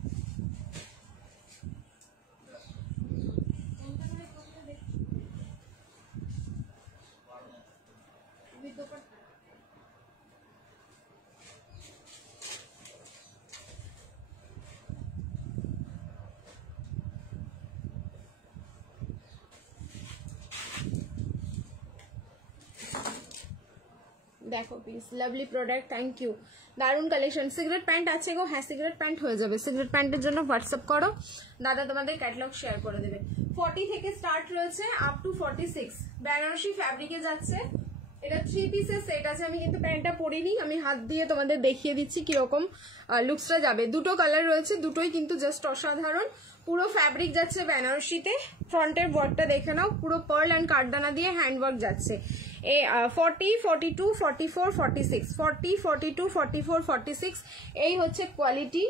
দেখো please, lovely product, thank you, দারুণ কালেকশন। সিগারেট প্যান্ট আছে গো, হ্যাঁ সিগারেট প্যান্ট হয়ে যাবে, সিগারেট প্যান্টের জন্য হোয়াটসঅ্যাপ করো, দাদা তোমাদের ক্যাটালগ শেয়ার করে দেবে। 40 থেকে স্টার্ট রয়েছে আপ টু 46, বেনারসি ফ্যাব্রিকে যাচ্ছে, এটা 3 পিসের সেট আছে। আমি কিন্তু প্যান্টটা পরিনি, আমি হাত দিয়ে তোমাদের দেখিয়ে দিচ্ছি কিরকম লুকসটা যাবে। দুটো কালার রয়েছে, দুটোই কিন্তু জাস্ট অসাধারণ। পুরো ফ্যাব্রিক যাচ্ছে বেনারসিতে। ফ্রন্টের ওয়ার্কটা দেখে নাও, পুরো পার্ল অ্যান্ড কাঠদানা দিয়ে হ্যান্ডওয়ার্ক যাচ্ছে। 40, 42, 44, 46, 40, 42, 44, 46 এই হচ্ছে কোয়ালিটি।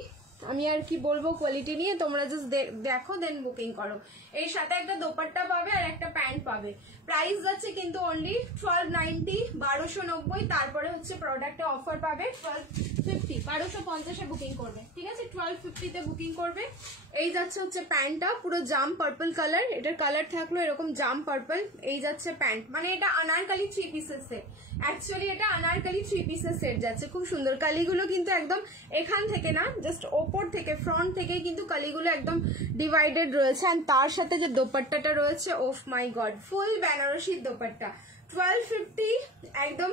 আমি আর কি বলবো কোয়ালিটি নিয়ে, তোমরা জাস্ট দেখো দেন বুকিং করো। এর সাথে একটা দোপাট্টা পাবে আর একটা প্যান্ট পাবে। প্রাইস যাচ্ছে কিন্তু অনলি 1290, 1290। তারপরে হচ্ছে প্রোডাক্টে অফার পাবে 1250, 1250-এ বুকিং করবে, ঠিক আছে? 1250-তে বুকিং করবে। এই যাচ্ছে হচ্ছে প্যান্টটা, পুরো জাম পার্পল কালার, এটার কালার থাকলো এরকম জাম পার্পল। এই যাচ্ছে প্যান্ট, মানে এটা আনারকলি 3 পিসের সেট। অ্যাকচুয়ালি এটা আনারকলি 3 পিসের সেট যাচ্ছে, খুব সুন্দর। কালিগুলো কিন্তু একদম এখান থেকে না, জাস্ট ওপর থেকে ফ্রন্ট থেকে কিন্তু কালিগুলো একদম ডিভাইডেড রয়েছে। আর তার সাথে যে দোপাট্টাটা রয়েছে, ওফ মাই গড, ফুল বেনারসির দোপাট্টা। 1250 একদম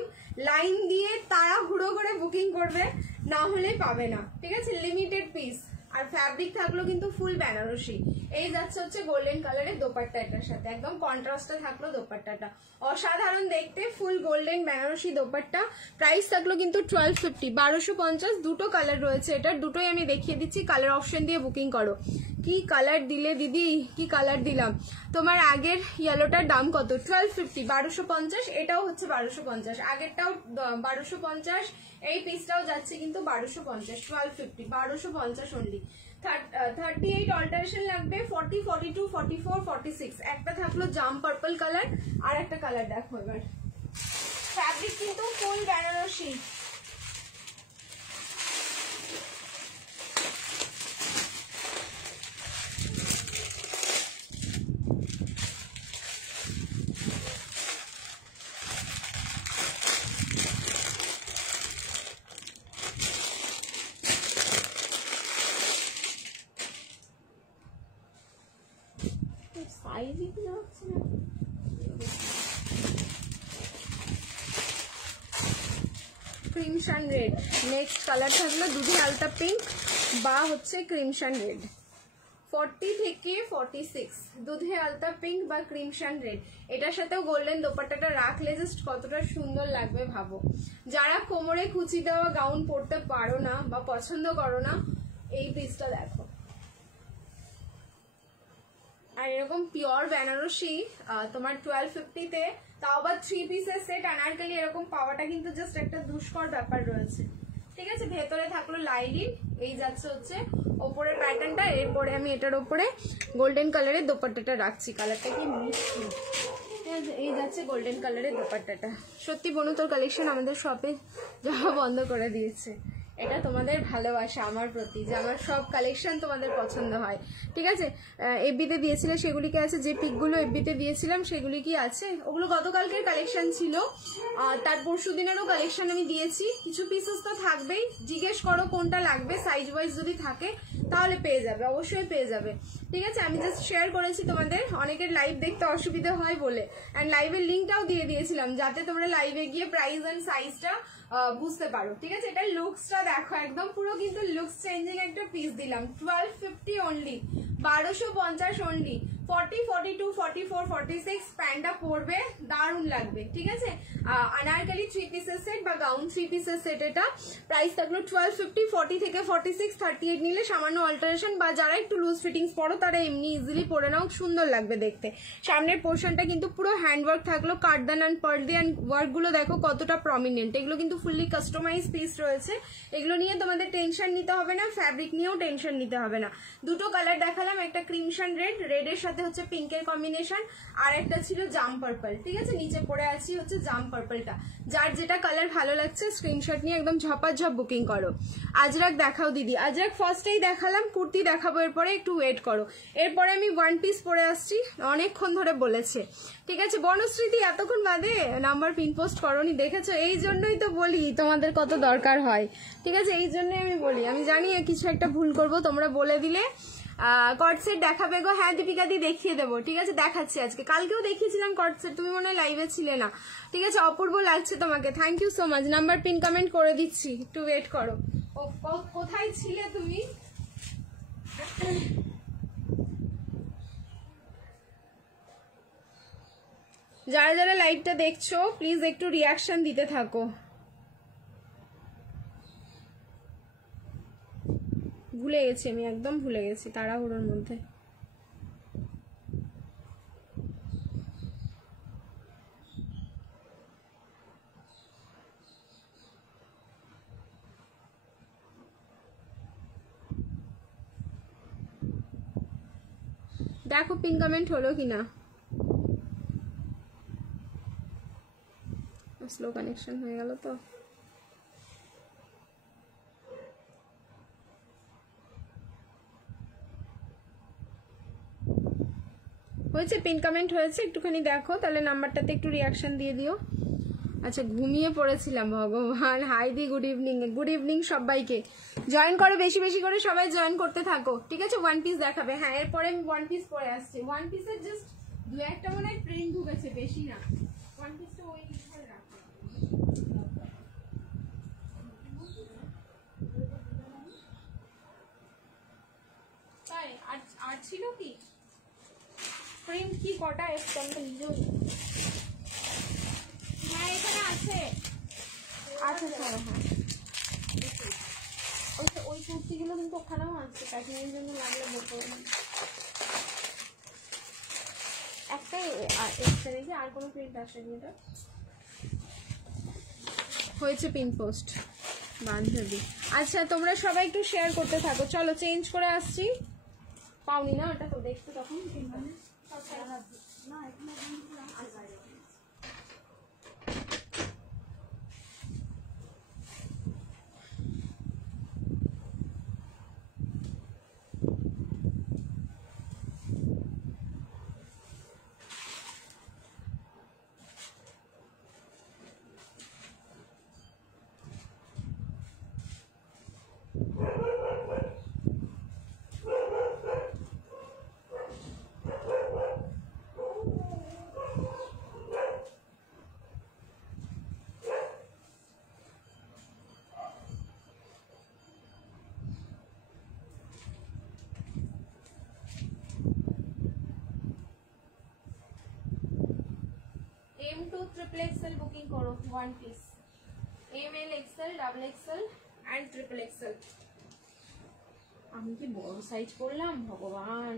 লাইন দিয়ে তাড়াহুড়ো করে বুকিং করবে, না হলে পাবে না, ঠিক আছে? Limited piece. আর ফ্যাব্রিক থাকলো কিন্তু ফুল বেনারসি। এই যাচ্ছে হচ্ছে গোল্ডেন কালারের দোপাট্টা, এটার সাথে একদম কন্ট্রাস্টে থাকলো দোপাট্টাটা, অসাধারণ দেখতে, full golden Banarasi dupatta. Price থাকলো কিন্তু 1250, 1250। দুটো কালার রয়েছে এটার, দুটোই আমি দেখিয়ে দিচ্ছি। কালার অপশন দিয়ে বুকিং করো। কি কালার দিলে দিদি, কি কালার দিলাম? তোমার আগের ইয়েলোটার দাম কত? 1250, 1250। এটাও হচ্ছে 1250, আগেরটাও 1250। এই পিসটাও যাচ্ছে কিন্তু 1250, 1250, 1250 অনলি। 38 অল্টারেশন লাগবে, 40, 42, 44, 46। একটা থাকলো জাম পার্পল কালার, আর একটা কালার দেখো এবার। ফ্যাব্রিক কিন্তু ফুল বেনারসি। ক্রিমশন রেড, নেক্সট কালার থাকলো দুধে আলতা পিঙ্ক বা হচ্ছে ক্রিমশন রেড। 40 থেকে 46 দুধে আলতা পিঙ্ক বা ক্রিমশন রেড। এটার সাথেও গোল্ডেন দোপাট্টাটা রাখলে জাস্ট কতটা সুন্দর লাগবে ভাবো। যারা কোমরে কুচি দেওয়া গাউন পরতে পারো না বা পছন্দ করো না, এই পিসটা দেখো। আর এরকম পিওর বেনারসি তোমার 1250-তে, তাও আবার 3 পিসের সেট আনারকলি এরকম পাওয়াটা কিন্তু জাস্ট একটা দুষ্কর ব্যাপার রয়েছে, ঠিক আছে? ভেতরে থাকলো লাইলিন। এই যাচ্ছে হচ্ছে ওপরের প্যাটার্নটা, এরপরে আমি এটার ওপরে গোল্ডেন কালারের দোপাট্টাটা রাখছি। কালারটা কি মিষ্টি। এই যাচ্ছে গোল্ডেন কালারের দোপাট্টাটা। সত্যি বনু, তোর কালেকশন আমাদের শপে যাওয়া বন্ধ করে দিয়েছে। এটা তোমাদের ভালোবাসা আমার প্রতি, যে আমার সব কালেকশন তোমাদের পছন্দ হয়, ঠিক আছে? এফবিতে দিয়েছিলে সেগুলি কি আছে? যে পিকগুলো এফবিতে দিয়েছিলাম সেগুলি কি আছে? ওগুলো গতকালকের কালেকশন ছিল, তার পরশু দিনেরও কালেকশন আমি দিয়েছি। কিছু পিসেস তো থাকবেই, জিজ্ঞেস করো কোনটা লাগবে, সাইজ ওয়াইজ যদি থাকে তাহলে পেয়ে যাবে, অবশ্যই পেয়ে যাবে, ঠিক আছে? আমি জাস্ট শেয়ার করেছি তোমাদের, অনেকের লাইভ দেখতে অসুবিধা হয় বলে। অ্যান্ড লাইভের লিঙ্কটাও দিয়ে দিয়েছিলাম যাতে তোমরা লাইভে গিয়ে প্রাইস অ্যান্ড সাইজটা বুঝতে পারো, ঠিক আছে? এটার লুকসটা দেখো, একদম পুরো কিন্তু লুকস চেঞ্জিং একটা পিস দিলাম। 1250 অনলি, 1250 অনলি। 40, 42, 44, 46 প্যান্টটা পরবে, দারুণ লাগবে, ঠিক আছে? আনারকলি 3 পিসের সেট বা গাউন 3 পিসের সেট। এটা প্রাইস থাকলো 1250। 40 থেকে 46, 38 নিলে সামান্য অল্টারেশন, বা যারা একটু লুজ ফিটিংস পরো তারা এমনি ইজিলি পরে নাও, সুন্দর লাগবে দেখতে। সামনের পোর্শনটা কিন্তু পুরো হ্যান্ডওয়ার্ক থাকলো, কাঠদান অ্যান্ড পার্ল দিয়ে। অ্যান্ড ওয়ার্কগুলো দেখো কতটা প্রমিনেন্ট, এগুলো কিন্তু ফুললি কাস্টমাইজ পিস রয়েছে। এগুলো নিয়ে তোমাদের টেনশন নিতে হবে না, ফ্যাব্রিক নিয়েও টেনশন নিতে হবে না। দুটো কালার দেখালাম, একটা ক্রিমশন রেড, রেডের সাথে হচ্ছে পিঙ্কের কম্বিনেশন, আর একটা ছিল জাম পার্পল, ঠিক আছে? নিচে পড়ে আছি হচ্ছে জাম পার্পলটা। যার যেটা কালার ভালো লাগছে স্ক্রিনশট নিয়ে একদম ঝপাঝপ বুকিং করো। আজরাক দেখাও দিদি। আজরাক ফার্স্টেই দেখালাম, কুর্তি দেখাবো এরপরে, একটু ওয়েট করো। এরপরে আমি ওয়ান পিস পরে আসছি, অনেকক্ষণ ধরে বলেছে, ঠিক আছে? বনশ্রীতি এতক্ষণ বাদে নাম্বার পিন পোস্ট করোনি, দেখেছো? এই জন্যই তো বলি তোমাদের কত দরকার হয়, ঠিক আছে? এই জন্যই আমি বলি, আমি জানি কিছু একটা ভুল করব, তোমরা বলে দিলে। কটসেট দেখাবে গো? হ্যাঁ দীপিকা দি, দেখিয়ে দেবো, ঠিক আছে? দেখাচ্ছি আজকে, কালকেও দেখিয়েছিলাম কটসেট, তুমি মনে হয় লাইভে ছিলে না, ঠিক আছে? অপূর্ব লাগছে তোমাকে, thank you so much. Number pin comment করে দিচ্ছি, একটু ওয়েট করো। কোথায় ছিলে তুমি? যারা যারা লাইভটা দেখছো প্লিজ একটু রিয়াকশন দিতে থাকো। ভুলে গেছি, আমি একদম ভুলে গেছি তাড়াহুড়োর মধ্যে। দেখো পিন কমেন্ট হলো কিনা। স্লো কানেকশন হয়ে গেল তো। হয়েছে, পিন কমেন্ট হয়েছে, একটুখানি দেখো তাহলে নাম্বারটাতে একটু রিয়াকশন দিয়ে দিও। আচ্ছা ঘুমিয়ে পড়েছিলাম, ভগবান। হাই দি গুড ইভিনিং, গুড ইভিনিং সবাইকে। জয়েন করো, বেশি বেশি করে সবাই জয়েন করতে থাকো, ঠিক আছে? ওয়ান পিস দেখাবে, হ্যাঁ এরপরে আমি ওয়ান পিস পরে আসছি। ওয়ান পিসের জাস্ট দু একটা মনে হয় প্রিন্ট ঢুকেছে, বেশি না। ওয়ান পিসটা ওই রাখো। তাই আর ছিল কি প্রিন্ট, কি কটা এসছে আমি তো নিজেও। হ্যাঁ এখানে আছে। আচ্ছা হ্যাঁ, ওই কুর্তিগুলো কিন্তু ওখানেও আছে, প্যাকিংয়ের জন্য লাগলে বলবো। একটাই এসছে নাকি, আর কোনো প্রিন্ট আসেনি? এটা হয়েছে পিন পোস্ট বান্ধবী। আচ্ছা তোমরা সবাই একটু শেয়ার করতে থাকো। চলো চেঞ্জ করে আসছি। পাওনি না ওটা তো দেখতে তখন না এখানে। M2 triple XL বুকিং করো, one piece ML XL double XL and triple XL। আমি কি বড় সাইজ করলাম ভগবান।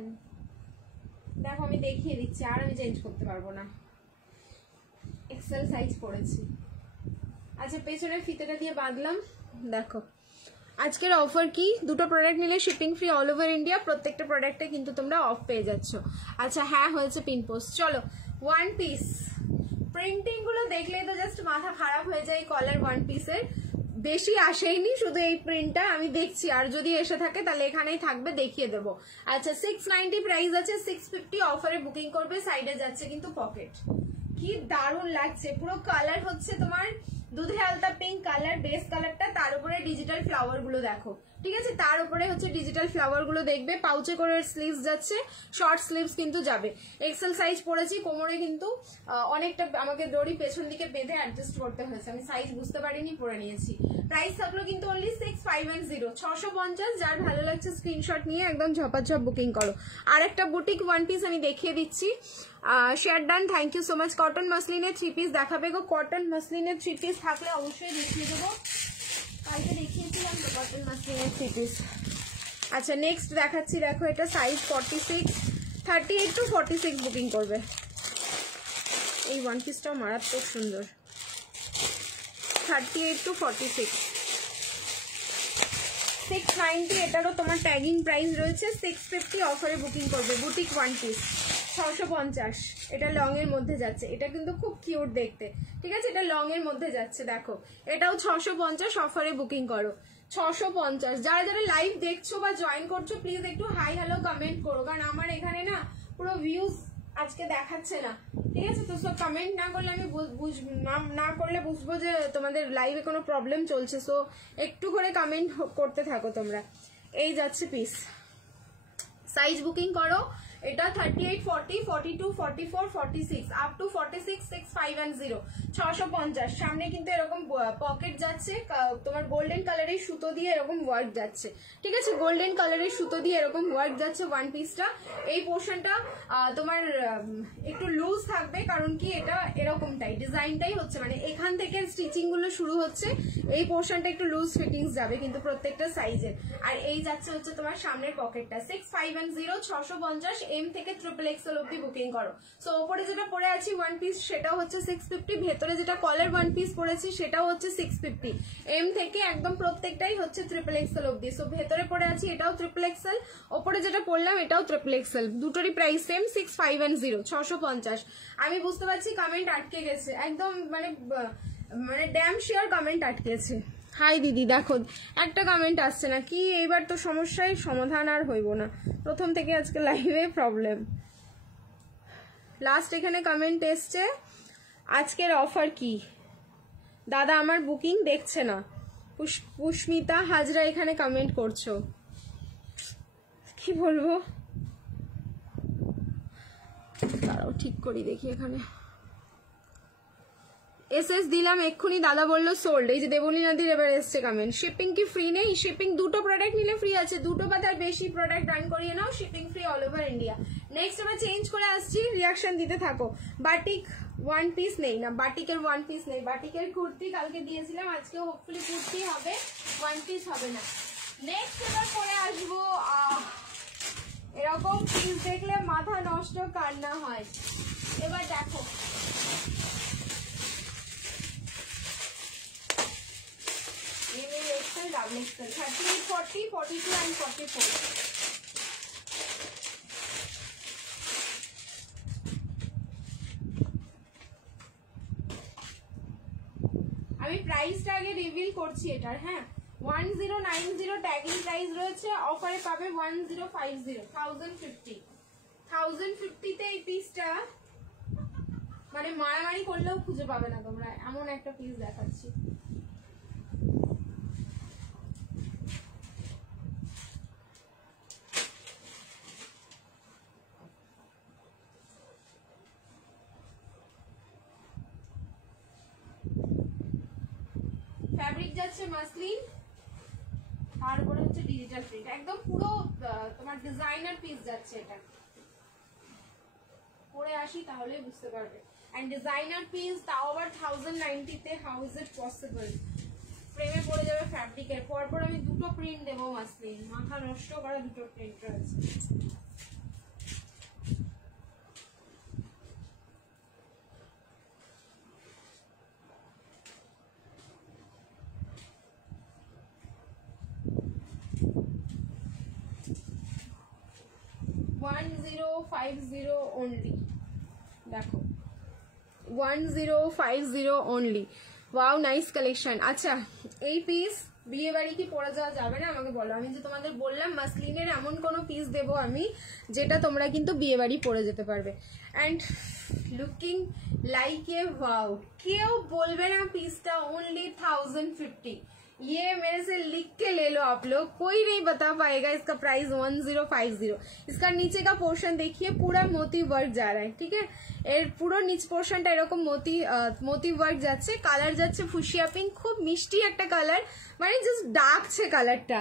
দেখো আমি দেখিয়ে দিচ্ছি, আর আমি চেঞ্জ করতে পারবো না। XL সাইজ করেছি। আচ্ছা পেছনের ফিতেটা দিয়ে বাঁধলাম। দেখো আজকের অফার কি, দুটো প্রোডাক্ট নিলে shipping free all over India, প্রত্যেকটা প্রোডাক্টে কিন্তু তোমরা অফ পেয়ে যাচ্ছ। আচ্ছা হ্যাঁ হয়েছে পিন পোস্ট। চলো ওয়ান পিস প্রিন্টিং গুলো দেখলেই তো জাস্ট মাথা খারাপ হয়ে যায়। কলার ওয়ান পিসের বেশি আসেইনি, শুধু এই প্রিন্টটা আমি দেখছি, আর যদি এসে থাকে তাহলে এখানেই থাকবে, দেখিয়ে দেবো। আচ্ছা 690 প্রাইস আছে, 650 অফারে বুকিং করবে। সাইডে যাচ্ছে কিন্তু পকেট, কি দারুণ লাগছে। পুরো কালার হচ্ছে তোমার দুধে আলতা পিঙ্ক কালার, বেস কালারটা, তার উপরে ডিজিটাল ফ্লাওয়ার গুলো দেখো, ঠিক আছে? তার উপরে হচ্ছে ডিজিটাল ফ্লাওয়ার গুলো দেখবে। পাউচে করে স্লিভস যাচ্ছে, শর্ট স্লিভস কিন্তু যাবে। এক্সেল সাইজ পরেছি, কোমরে কিন্তু অনেকটা আমাকে দড়ি পেছন দিকে বেঁধে অ্যাডজাস্ট করতে হয়েছে, আমি সাইজ বুঝতে পারিনি, পরে নিয়েছি। প্রাইস থাকলো কিন্তু অনলি 6510, 650। যার ভালো লাগছে স্ক্রিনশট নিয়ে একদম ঝপাঝপ বুকিং করো। আর একটা বুটিক ওয়ান পিস আমি দেখিয়ে দিচ্ছি। Share done, thank you so much. Cotton মাসলিনের থ্রি পিস দেখাবে গো, কটন মাসলিনের থ্রি পিস থাকলে অবশ্যই দেখিয়ে দেবো। কালকে দেখিয়েছিলাম তো কটন মাসলিনের থ্রি পিস। আচ্ছা নেক্সট দেখাচ্ছি, দেখো এটা সাইজ 46, 38 to 46 বুকিং করবে। এই ওয়ান পিসটাও মারাত্মক সুন্দর, 38 to 46, 690। এটারও তোমার ট্যাগিং প্রাইস রয়েছে, 650 অফারে বুকিং করবে। বুটিক ওয়ান পিস 650, এটা লং এর মধ্যে যাচ্ছে। এটা কিন্তু খুব কিউট দেখতে, ঠিক আছে? এটা লং এর মধ্যে যাচ্ছে, দেখো এটাও 650 অফারে বুকিং করো। 650। যারা যারা লাইভ দেখছো বা জয়েন করছো প্লিজ একটু হাই হ্যালো কমেন্ট করো, কারণ আমার এখানে না পুরো ভিউজ আজকে দেখাচ্ছে না, ঠিক আছে? তো সব কমেন্ট না করলে আমি না করলে বুঝবো যে তোমাদের লাইভে কোনো প্রবলেম চলছে। সো একটু করে কমেন্ট করতে থাকো তোমরা। এই যাচ্ছে পিস, সাইজ বুকিং করো। এটা 38, 40, 42, 44, 46 আপ টু 46, 6, 5 and 0 650। সামনে কিন্তু এরকম পকেট যাচ্ছে, তোমার গোল্ডেন কালারের সুতো দিয়ে এরকম ওয়ার্ক যাচ্ছে, ঠিক আছে, গোল্ডেন কালারের সুতো দিয়ে এরকম ওয়ার্ক যাচ্ছে ওয়ান পিসটা। এই পোর্শনটা তোমার একটু লুজ থাকবে, কারণ কি এটা এরকমটাই ডিজাইনটাই হচ্ছে, মানে এখান থেকে স্টিচিং গুলো শুরু হচ্ছে, এই পোর্শনটা একটু লুজ ফিটিংস যাবে কিন্তু প্রত্যেকটা সাইজের। আর এই যাচ্ছে হচ্ছে তোমার সামনের পকেটটা 6, 5 and 0 650। এম থেকে ট্রিপল এক্সেল অব্দি বুকিং করো। সো ওপরে যেটা পরে আছি ওয়ান পিস সেটাও হচ্ছে 650, ভেতরে যেটা কলার ওয়ান পিস পরেছি সেটাও হচ্ছে 650। এম থেকে একদম প্রত্যেকটাই হচ্ছে ট্রিপল এক্সেল অব্দি। সো ভেতরে পরে আছি এটাও ট্রিপল এক্সেল, ওপরে যেটা পরলাম এটাও ট্রিপল এক্সেল, দুটোরই প্রাইস সেম 6, 5 and 0 650। আমি বুঝতে পারছি কমেন্ট আটকে গেছে একদম, মানে ড্যাম শিওর কমেন্ট আটকেছে। হাই দিদি, দেখো একটা কমেন্ট আসছে না কি, এইবার তো সমস্যায় সমাধান আর হইব না, প্রথম থেকে আজকে লাইভে প্রবলেম। লাস্ট এখানে কমেন্ট এসছে আজকের অফার কি, দাদা আমার বুকিং দেখছে না। পুষ্মিতা হাজরা এখানে কমেন্ট করছো, কি বলবো, তারাও ঠিক করি দেখি। এখানে এসএস দিলাম এক্ষুনি, দাদা বললো সোল্ড। এই যে দেবলীনাদির এবার এসছে কমেন্ট, শিপিং কি ফ্রি নেই? শিপিং দুটো প্রোডাক্ট নিলে ফ্রি আছে, দুটো বা তার বেশি প্রোডাক্ট রান করিয়ে নাও, shipping free all over India. Next এবার চেঞ্জ করে আসছি, রিয়াকশন দিতে থাকো। বাটিক ওয়ান পিস নেই না, বাটিকের ওয়ান পিস নেই, বাটিকের কুর্তি কালকে দিয়েছিলাম, আজকে হোপফুলি কুর্তি হবে, ওয়ান পিস হবে না। নেক্সট এবার পরে আসবো, এরকম পিস দেখলে মাথা নষ্ট কান্না হয়। এবার দেখো ডাবল এক্সেল 38, 40, 42 and 44। আমি প্রাইসটা আগে রিভিল করছি এটার, হ্যাঁ 1090 ট্যাগিং প্রাইস রয়েছে, অফারে পাবে 1050 1050 এই পিসটা মানে মারামারি করলেও খুঁজে পাবে না তোমরা, এমন একটা পিস দেখাচ্ছি। ফ্যাব্রিক যাচ্ছে মাসলিন, আর উপরে হচ্ছে ডিজিটাল প্রিন্ট, একদম পুরো তোমার ডিজাইনার পিস যাচ্ছে। এটা পরে আসি তাহলে বুঝতে পারবে। এন্ড ডিজাইনার পিস তাও আবার 1090 তে, হাউ ইজ ইট পসিবল? ফ্রেমে পড়ে যাবে ফ্যাব্রিকের। পরপর আমি দুটো প্রিন্ট দেবো মাসলিন, মাথা নষ্ট করা দুটো প্রিন্ট রয়েছে। only দেখো 1050 only। Wow nice collection. আচ্ছা এই পিস বিয়ে বাড়ি কি পরে যাওয়া যাবে না আমাকে বলো, আমি যে তোমাদের বললাম মাসলিনের এমন কোনো পিস দেবো আমি যেটা তোমরা কিন্তু বিয়ে বাড়ি পরে যেতে পারবে। And looking like a wow, কেউ বলবে না পিসটা ओनली 1050। ये मेरे से लिख के ले लो आप लोग, कोई नहीं बता पाएगा इसका प्राइस 1050। इसका नीचे का पोर्शन देखिए पूरा मोती वर्क जा रहा है, ठीक है, এর পুরো নিচ পোর্শনটা এরকম মোতি ওয়ার্ক যাচ্ছে, কালার যাচ্ছে ফুশিয়া পিঙ্ক, খুব মিষ্টি একটা কালার, মানে জাস্ট ডাকছে কালারটা।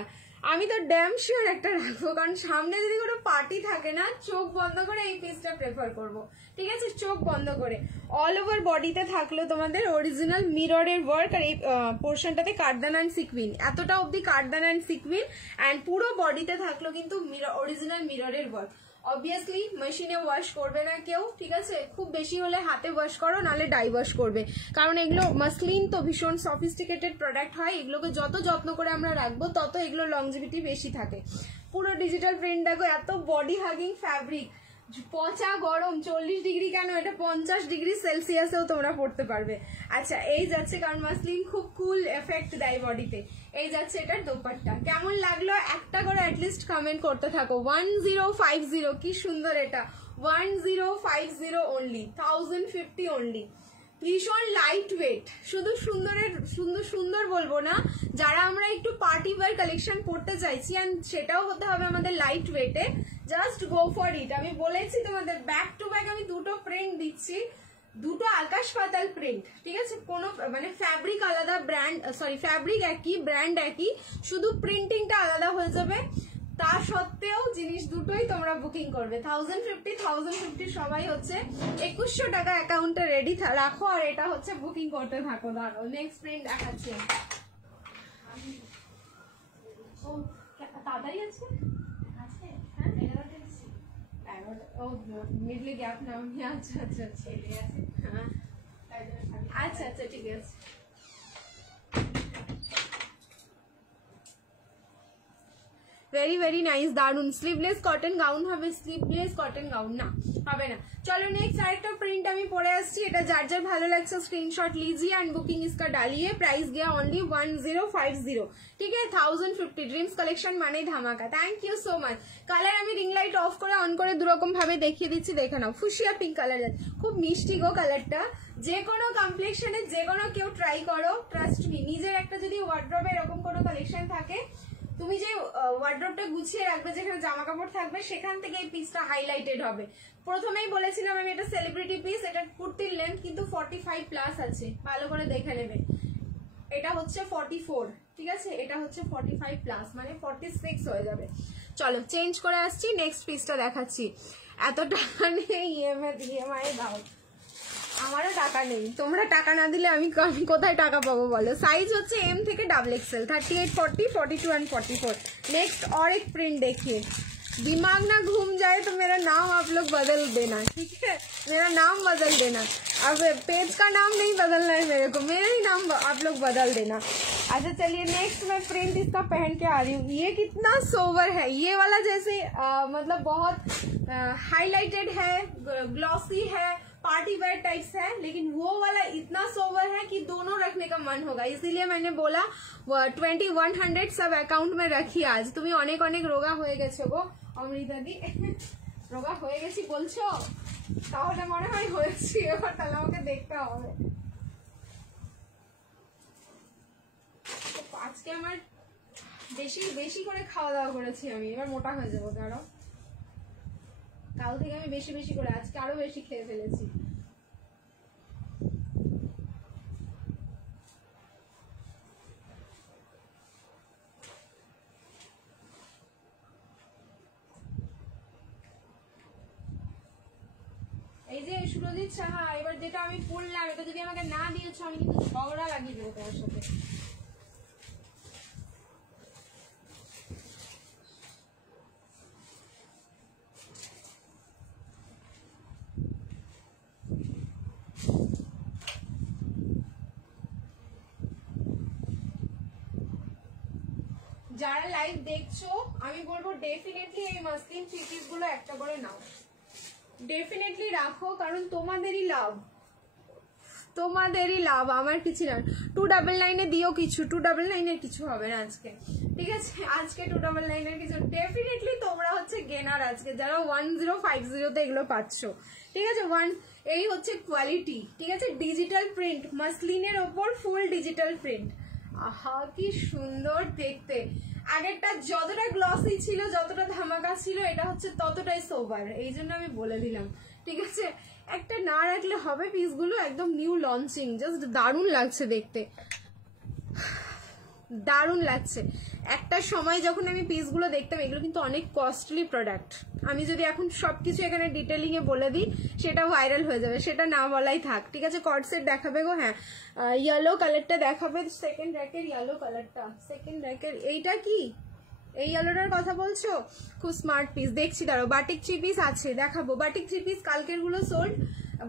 আমি তো ড্যাম শিওর একটা রাখবো, কারণ সামনে যদি কোনো পার্টি থাকে না চোখ বন্ধ করে এই পিসটা প্রেফার করব, ঠিক আছে, চোখ বন্ধ করে। অল ওভার বডিতে থাকলো তোমাদের অরিজিনাল মিররের ওয়ার্ক, আর এই পোর্শনটাতে কার্দান অ্যান্ড সিকুইন, এতটা অবধি কার্দান অ্যান্ড সিকুইন, অ্যান্ড পুরো বডিতে থাকলো কিন্তু অরিজিনাল মিররের ওয়ার্ক। অবভিয়াসলি মেশিনে ওয়াশ করবে না কেউ, ঠিক আছে, খুব বেশি হলে হাতে ওয়াশ করো, নাহলে ডাই ওয়াশ করবে, কারণ এগুলো মাসলিন তো ভীষণ সফিস্টিকেটেড প্রোডাক্ট হয়, এগুলোকে যত যত্ন করে আমরা রাখবো তত এগুলো লংজিভিটি বেশি থাকে। পুরো ডিজিটাল প্রিন্ট দেখো, এত বডি হাগিং ফ্যাব্রিক, পচা গরম 40 ডিগ্রি কেন, এটা 50 ডিগ্রি সেলসিয়াসেও তোমরা পড়তে পারবে। আচ্ছা এই যাচ্ছে, কারণ মাসলিন খুব কুল এফেক্ট দেয় বডিতে। এই যাচ্ছে এটার দোপাট্টা, কেমন লাগলো একটা করে অ্যাটলিস্ট কমেন্ট করতে থাকো। 1050 কি সুন্দর, এটা 1050 only, 1050 only। ভীষণ লাইট ওয়েট, শুধু সুন্দর বলবো না, যারা আমরা একটু পার্টি ওয়্যার কালেকশন পড়তে চাইছি এন্ড সেটাও হতে হবে আমাদের লাইট ওয়েটে, জাস্ট গো ফর ইট। আমি বলেছি তোমাদের ব্যাক টু ব্যাক আমি দুটো প্রিন্ট দিচ্ছি, দুটো আকাশ পাতাল প্রিন্ট, ঠিক আছে? কোনো মানে ফ্যাব্রিক আলাদা, ব্র্যান্ড সরি ফ্যাব্রিক একই, ব্র্যান্ড একই, শুধু প্রিন্টিংটা আলাদা হয়ে যাবে। তা সত্ত্বেও জিনিস দুটোই তোমরা বুকিং করবে। 1050 সবাই হচ্ছে 2100 টাকা অ্যাকাউন্টে রেডি রাখো, আর এটা হচ্ছে বুকিং করতে থাকো। দাঁড়ো নেক্সট প্রিন্ট দেখাচ্ছি। ও তাড়াতাড়ি আছে, ও মিডলে গ্যাপ না, আচ্ছা আচ্ছা ছেলে আছে, হ্যাঁ আচ্ছা আচ্ছা ঠিক আছে। ভেরি ভেরি নাইস, দারুন। স্লিভলেস কটন গাউন হবে, স্লিভলেস কটন গাউন না হবে না। চলো নেক্সট আরেকটা প্রিন্ট আমি পরে আসছি, এটা যার যার ভালো লাগছে স্ক্রিনশট লিজিए एंड बुकिंग इसका डालिए। प्राइस गया ओनली 1050, ठीक है? 1050। ड्रीम्स कलेक्शन माने ধামাকা। Thank you so much. Colour আমি রিং লাইট অফ করে অন করে দুরকম ভাবে দেখিয়ে দিচ্ছি, দেখে নাও। ফুশিয়া পিঙ্ক কালার, খুব মিষ্টি গো কালারটা। যে কোনো কমপ্লেক্সনে যে কোনো কেউ ট্রাই করো, ট্রাস্ট মি। নিজের একটা যদি ওয়ার্ড্রবে এরকম কোনো কালেকশন থাকে, তুমি যে ওয়ার্ড্রবটা গুছিয়ে রাখবে, যেখানে জামা কাপড় থাকবে, সেখান থেকে এই পিসটা হাইলাইটেড হবে। প্রথমেই বলেছিলাম আমি এটা সেলিব্রিটি পিস, এটা কুর্তির লেন্থ কিন্তু 45+ আছে, ভালো করে দেখে নেবে। এটা হচ্ছে 44, ঠিক আছে? এটা হচ্ছে 45+, মানে 46 হয়ে যাবে। চলো চেঞ্জ করে আসছি, নেক্সট পিসটা দেখাচ্ছি। এত টাকা নেই, ইএমআই দাও। আমারও টাকা নেই, তোমরা টাকা না দিলে আমি কোথায় টাকা পাবো বলো? সাইজ হচ্ছে এম থেকে XXL, 38, 40, 42 एंड 44। नेक्स्ट और एक प्रिंट देखिए। दिमाग ना घूम जाए तो मेरा नाम आप लोग बदल देना, ठीक है? मेरा नाम बदल देना। अब पेज का नाम नहीं बदलना है मेरे को, मेरा ही नाम आप लोग बदल देना। अच्छा चलिए नेक्स्ट मैं प्रिंट इसका पहन के आ रही हूँ। ये कितना सोवर है, ये वाला जैसे मतलब बहुत हाईलाइटेड है, ग्लॉसी है, पार्टी वेयर टाइप्स है, लेकिन वो वाला इतना सोवर है कि दोनों रखने का मन होगा। इसीलिए मैंने बोला 2100 सब अकाउंट में रखी आज। तुम्हें अनेक अनेक रोगा হয়ে গেছো গো অমৃতা দি, রোগা হয়ে গেছি বলছো? তাহলে মনে হয় হয়েছি, এবার তাহলে আমাকে দেখতে হবে। আজকে আমার বেশি করে খাওয়া দাওয়া করেছি আমি, এবার মোটা হয়ে যাবো। কারণ কাল থেকে আমি বেশি করে, আজকে আরো বেশি খেয়ে ফেলেছি। এই যে সুরজিৎ সাহা, এবার যেটা আমি পড়লাম, এটা যদি আমাকে না দিয়েছো আমি কিন্তু ঝগড়া লাগিয়ে দেবো তোমার সাথে। যারা লাইভ দেখছো আমি বলবো ডেফিনেটলি এই মাসলিন থ্রি পিস গুলো একটা করে নাও, ডেফিনেটলি রাখো, কারণ তোমাদেরই লাভ, তোমাদেরই লাভ, আমার কিছু না। 299 দিও কিছু, 299 কিছু হবে না আজকে, ঠিক আছে? আজকে 299 কিছু ডেফিনেটলি তোমরা হচ্ছে গেনার আজকে, যারা 1050 এগুলো পাচ্ছ, ঠিক আছে? এই হচ্ছে কোয়ালিটি, ঠিক আছে? ডিজিটাল প্রিন্ট, মাসলিনের ওপর ফুল ডিজিটাল প্রিন্ট। আহা কি সুন্দর দেখতে। আগেরটা যতটা গ্লসি ছিল, যতটা ধামাকা ছিল, এটা হচ্ছে ততটাই সোভার, এই জন্য আমি বলে দিলাম, ঠিক আছে? একটা না রাখলে হবে, পিসগুলো একদম নিউ লঞ্চিং, জাস্ট দারুণ লাগছে দেখতে, দারুণ লাগছে। একটা সময় যখন আমি পিসগুলো দেখতাম, এগুলো কিন্তু অনেক কস্টলি প্রোডাক্ট। আমি যদি এখন সবকিছু এখানে ডিটেলিং এ বলে দিই, সেটা ভাইরাল হয়ে যাবে, সেটা না বলাই থাক, ঠিক আছে? কর্ড সেট দেখাবে গো, হ্যাঁ ইয়েলো কালারটা দেখাবে, সেকেন্ড র্যাকের ইয়েলো কালারটা, সেকেন্ড র্যাকের এইটা কি, এই ইয়েলোটার কথা বলছো? খুব স্মার্ট পিস, দেখছি দাঁড়াও। বাটিক থ্রি পিস আছে, দেখাবো। বাটিক থ্রি পিস কালকের গুলো সোল্ড,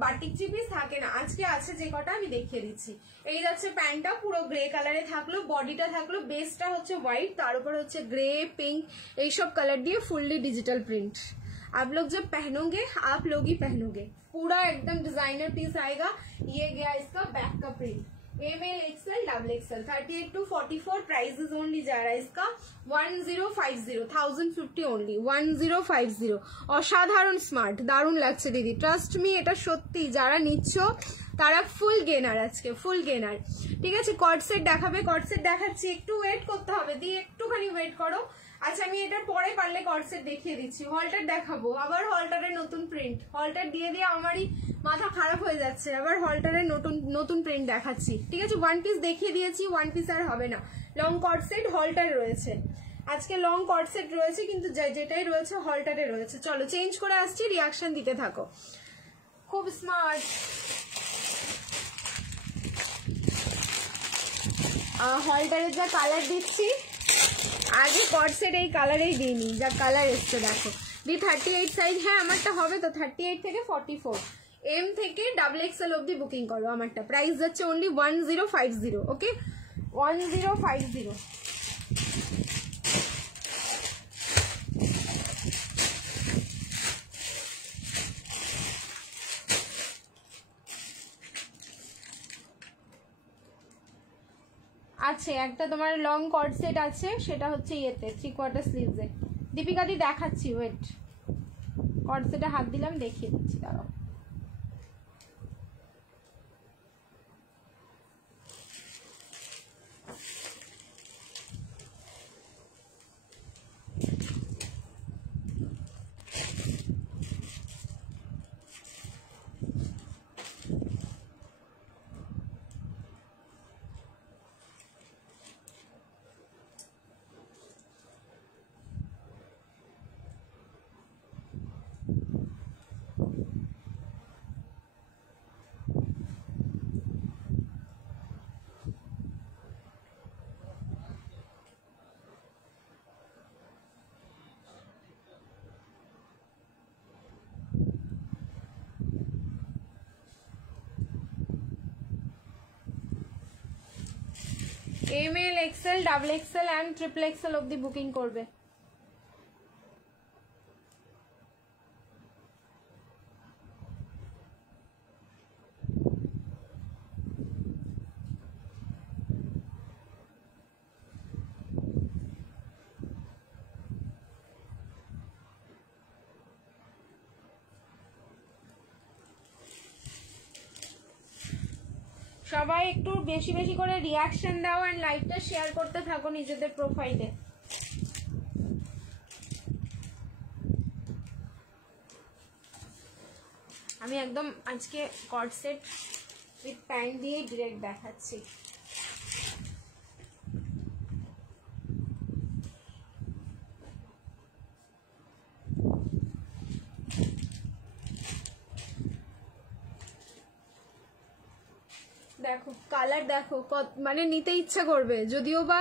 বাটিক থ্রি পিস থাকে না, আজকে আছে যে কটা আমি দেখিয়ে দিচ্ছি। এই যাচ্ছে প্যান্টটা পুরো গ্রে কালারে থাকলো, বডিটা থাকলো, বেসটা হচ্ছে হোয়াইট, তার উপর হচ্ছে গ্রে, পিঙ্ক, এইসব কালার দিয়ে ফুললি डिजिटल प्रिंट। आप लोग जब पहनोगे, आप लोग ही पहनोगे, पूरा एकदम डिजाइनर पीस आएगा। ये गया इसका बैक का print, ML XL double XL, 38 to 44। Prices only जा रहा है इसका 1050, 1050 ओनली, 1050। অসাধারণ স্মার্ট, দারুণ লাগছে দিদি, ট্রাস্ট মি, এটা সত্যি। যারা নিচ্ছ তারা ফুল গেনার, আজকে ফুল গেনার। ঠিক আছে, কর্ড সেট দেখাবে, কর্ড সেট দেখাচ্ছি, একটু ওয়েট করতে হবে, দিয়ে একটুখানি ওয়েট করো। আচ্ছা আমি এটার পরে পারলে কর্ড সেট দেখিয়ে দিচ্ছি। হলটার দেখাবো, আবার হলটারের নতুন প্রিন্ট, হলটার দিয়ে দিয়ে আমারই মাথা খারাপ হয়ে যাচ্ছে, আবার হলটারের নতুন প্রিন্ট দেখাচ্ছি। ঠিক আছে, ওয়ান পিস দেখিয়ে দিয়েছি, ওয়ান পিস আর হবে না। লং কর্ড সেট হলটার রয়েছে, আজকে লং কর্ড সেট রয়েছে, কিন্তু যেটাই রয়েছে হলটারে রয়েছে। চলো চেঞ্জ করে আসছি, রিয়াকশন দিতে থাকো। খুব স্মার্ট। হলটারের যা কালার দিচ্ছি, আগে কর্ড সেট এই কালারেই দিইনি, যা কালার এসছে দেখো। দি 38 সাইজ, হ্যাঁ আমারটা হবে তো 38 থেকে 44, এম থেকে XXL অব্দি বুকিং করো আমারটা। প্রাইস যাচ্ছে অনলি 1050, ওকে 1050। আছে একটা তোমার লং কর্ড সেট আছে, সেটা হচ্ছে ইয়েতে 3/4 স্লিভসে। দীপিকাদি দেখাচ্ছি, ওয়েট, কর্ড সেটে হাত দিলাম, দেখিয়ে দিচ্ছি, দাঁড়াও। ML, XL, XXL and XXL অব্দি বুকিং করবে। সবাই একটু বেশি বেশি করে রিয়াকশন দাও এন্ড লাইভটা শেয়ার করতে থাকো নিজেদের প্রোফাইলে। আমি একদম আজকে কর্ড সেট উইথ টাইম দিয়ে ডিরেক্ট দেখাচ্ছি। দেখো কালার দেখো, মানে নিতে ইচ্ছা করবে, যদিও বা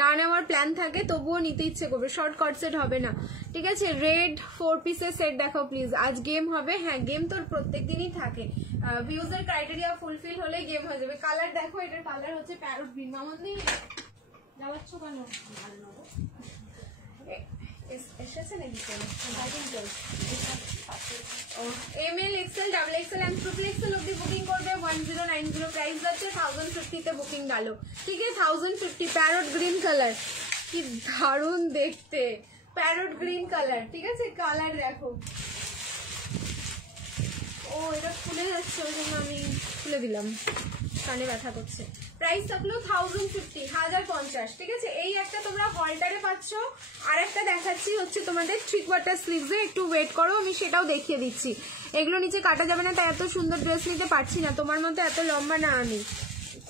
না নেওয়ার প্ল্যান থাকে তবুও নিতে ইচ্ছে করবে। শর্ট কট সেট হবে না, ঠিক আছে। রেড 4 পিসের সেট দেখো প্লিজ। আজ গেম হবে, হ্যাঁ গেম তোর প্রত্যেক দিনই থাকে, ভিউজের ক্রাইটেরিয়া ফুলফিল হলে গেম হয়ে যাবে। কালার দেখো, এটার কালার হচ্ছে প্যারট গ্রিন। মামনি যাওয়াচ্ছ কেন? এসেছে নাকি ML, XL, XXL and XXL অব্দি বুকিং করবে 1090। প্রাইস যাচ্ছে 1050 তে বুকিং ডালো, ঠিক আছে 1050। প্যারট গ্রিন কালার, কি দারুণ দেখতে, প্যারট গ্রিন কালার, ঠিক আছে। কালার দেখো, ও এটা খুলে যাচ্ছে, ওই জন্য আমি খুলে দিলাম, কানে ব্যথা করছে। প্রাইস থাকলো 1050, 1050, ঠিক আছে। এই একটা তোমরা হলটারে পাচ্ছ, আর একটা দেখাচ্ছি হচ্ছে তোমাদের 3/4 স্লিভসে। একটু ওয়েট করো, আমি সেটাও দেখিয়ে দিচ্ছি। এগুলো নিচে কাটা যাবে না, তাই এত সুন্দর ড্রেস নিতে পারছি না, তোমার মতো এত লম্বা না আমি।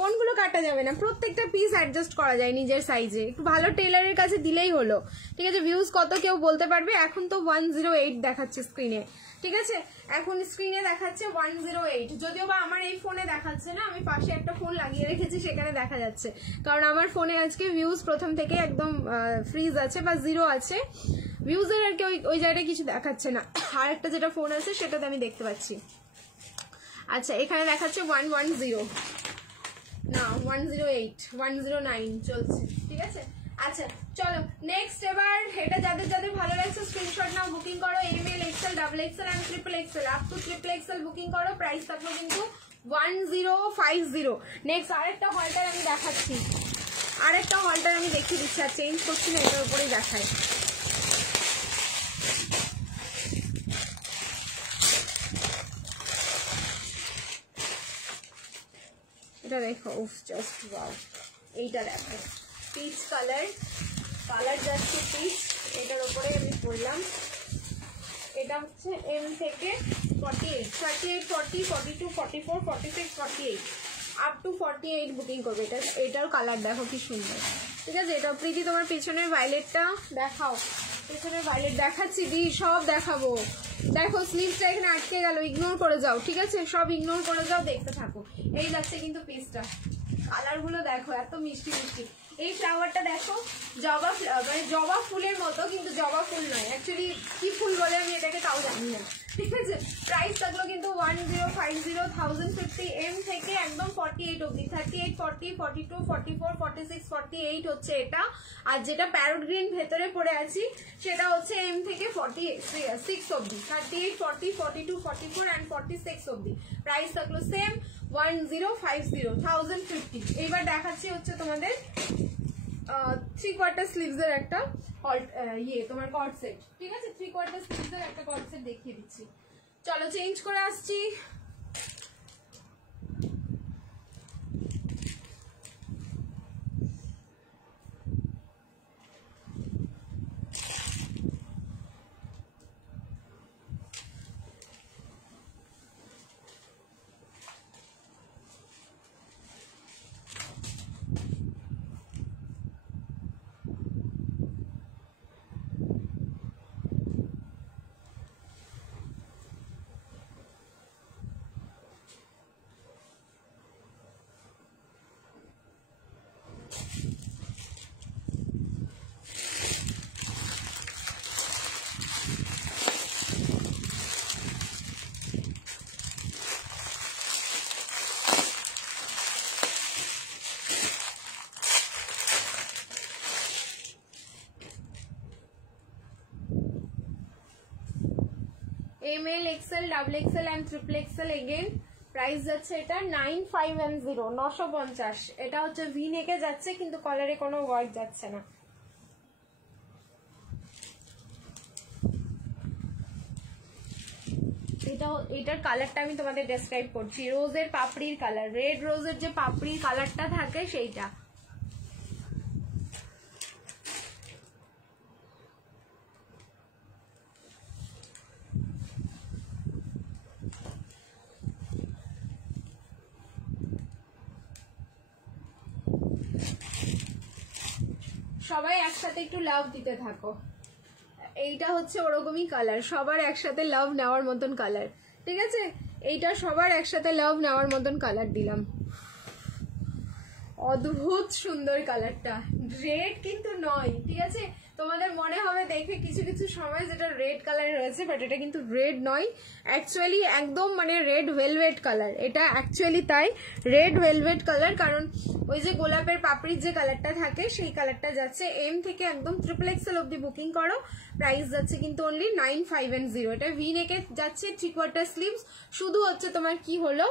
কোনগুলো কাটা যাবে না, প্রত্যেকটা পিস অ্যাডজাস্ট করা যায় নিজের সাইজে, একটু ভালো টেলারের কাছে দিলেই হলো, ঠিক আছে। ভিউজ কত কেউ বলতে পারবে। এখন তো 108 দেখাচ্ছে স্ক্রিনে, ঠিক আছে। এখন স্ক্রিনে দেখাচ্ছে 108, যদিও বা আমার এই ফোনে দেখাচ্ছে না, আমি পাশে একটা ফোন লাগিয়ে রেখেছি, সেখানে দেখা যাচ্ছে। কারণ আমার ফোনে আজকে ভিউজ প্রথম থেকে একদম ফ্রিজ আছে বা 0 আছে, ভিউজের আর কি ওই জায়গায় কিছু দেখাচ্ছে না। আর একটা যেটা ফোন আছে সেটাতে আমি দেখতে পাচ্ছি। আচ্ছা এখানে দেখাচ্ছে 110 না 108, 109 চলছে, ঠিক আছে। আচ্ছা চলো নেক্সট, এবার এটা যাদের যাদের ভালো লাগছে স্ক্রিনশট নাও, বুকিং করো। ML, XL, XXL and XXL, up to XXL booking করো। প্রাইস থাকলো কিন্তু 1050। নেক্সট আরেকটা হলটার আমি দেখাচ্ছি, আরেকটা হলটার আমি দেখিয়ে দিচ্ছি, আর চেঞ্জ করছি না, এটার উপরেই দেখাই। এটা দেখো, উফ জাস্ট ওয়াও। এইটা দেখো পিচ কালার, কালার যাচ্ছে পিচ, এটার উপরে আমি পরলাম। এটা হচ্ছে এম থেকে 48, 38, 40, 42, 44, 46, 48 আপ টু 48 বুকিং করবে। এটার কালার দেখো কি সুন্দর, ঠিক আছে। এটা প্রীতি তোমার পিছনের ভায়োলেটটা দেখাও, পিছনের ভায়োলেট দেখাচ্ছি দি, সব দেখাবো। দেখো স্লিভসটা এখানে আটকে গেল, ইগনোর করে যাও, ঠিক আছে, সব ইগনোর করে যাও, দেখতে থাকো। এই যাচ্ছে কিন্তু পিসটা, কালারগুলো দেখো এত মিষ্টি মিষ্টি। এই ফ্লাওয়ারটা দেখো, জবা মানে জবা ফুলের মতো, কিন্তু জবা ফুল নয়, অ্যাকচুয়ালি কি ফুল বলে আমি এটাকে তাও জানি না, ঠিক আছে। প্রাইস থাকলো কিন্তু 1050, 1050 এম থেকে একদম 48 অব্দি, 38, 40, 42, 44, 46, 48 হচ্ছে এটা। আর যেটা প্যারট গ্রিন ভেতরে পড়ে আছি সেটা হচ্ছে এম থেকে 46 অব্দি, 38, 40, 42, 44 and 46 অব্দি। প্রাইস থাকলো সেম 1050, 1050। এইবার দেখাচ্ছি হচ্ছে তোমাদের 3/4 স্লিভস এর একটা তোমার কর্ড সেট, ঠিক আছে। 3/4 স্লিভস এর একটা কর্ড সেট দেখিয়ে দিচ্ছি। চলো চেঞ্জ করে আসছি। ML, XL, XXL and XXL again। Price যাচ্ছে এটা 9510, 950। এটা হচ্ছে ভি নেকে যাচ্ছে, কিন্তু কলারে কোনো ওয়ার্ক যাচ্ছে না। এটার কালারটা আমি তোমাদের ডেসক্রাইব করছি। রোজের পাপড়ির কালার, রেড রোজের যে পাপড়ির কালারটা থাকে সেইটা। সবাই একসাথে একটু লাভ দিতে থাকো। এইটা হচ্ছে ওরকমই কালার, সবার একসাথে লাভ নেওয়ার মতন কালার, ঠিক আছে। এইটা সবার একসাথে লাভ নেওয়ার মতন কালার দিলাম। অদ্ভুত সুন্দর কালারটা, রেড কিন্তু নয়, ঠিক আছে। তোমাদের মনে হবে দেখে কিছু কিছু সময় যেটা রেড কালার রয়েছে, বাট এটা কিন্তু রেড নয়, অ্যাকচুয়ালি একদম মানে রেড ভেলভেট কালার। এটা অ্যাকচুয়ালি তাই রেড ভেলভেট কালার, কারণ ওই যে গোলাপের পাপড়ির যে কালারটা থাকে সেই কালারটা যাচ্ছে। এম থেকে একদম XXL অব্দি বুকিং করো। প্রাইস যাচ্ছে কিন্তু অনলি 9510। এটা ভি নেকে যাচ্ছে, 3/4 স্লিভস। শুধু হচ্ছে তোমার কি হলো,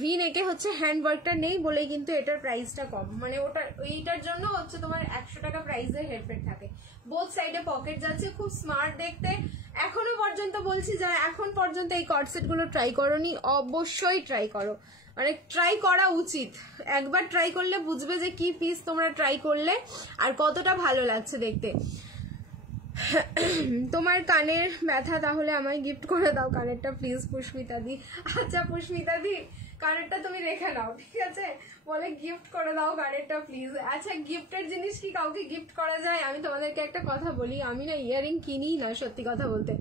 ভি নেকে হচ্ছে হ্যান্ড ওয়ার্কটা নেই বলে কিন্তু এটার প্রাইসটা কম, মানে এইটার জন্য হচ্ছে তোমার 100 টাকা প্রাইসের হেরফের থাকে। বোথ সাইডে পকেট যাচ্ছে, খুব স্মার্ট দেখতে। এখনো পর্যন্ত বলছি, যারা এখন পর্যন্ত এই কর্ড সেট গুলো ট্রাই করোনি, অবশ্যই ট্রাই করো, মানে ট্রাই করা উচিত। একবার ট্রাই করলে বুঝবে যে কি পিস তোমরা ট্রাই করলে আর কতটা ভালো লাগছে দেখতে। তোমার কানের ব্যথা তাহলে আমায় গিফট করে দাও কানেরটা প্লিজ পুষ্মিতা দি। আচ্ছা পুষ্মিতা দি, কানেরটা তুমি রেখে নাও, ঠিক আছে, বলে গিফট করে দাও কানেরটা প্লিজ। আচ্ছা গিফটের জিনিস কি কাউকে গিফট করা যায়? আমি তোমাদেরকে একটা কথা বলি, আমি না ইয়ারিং কিনি না, সত্যি কথা বলতে।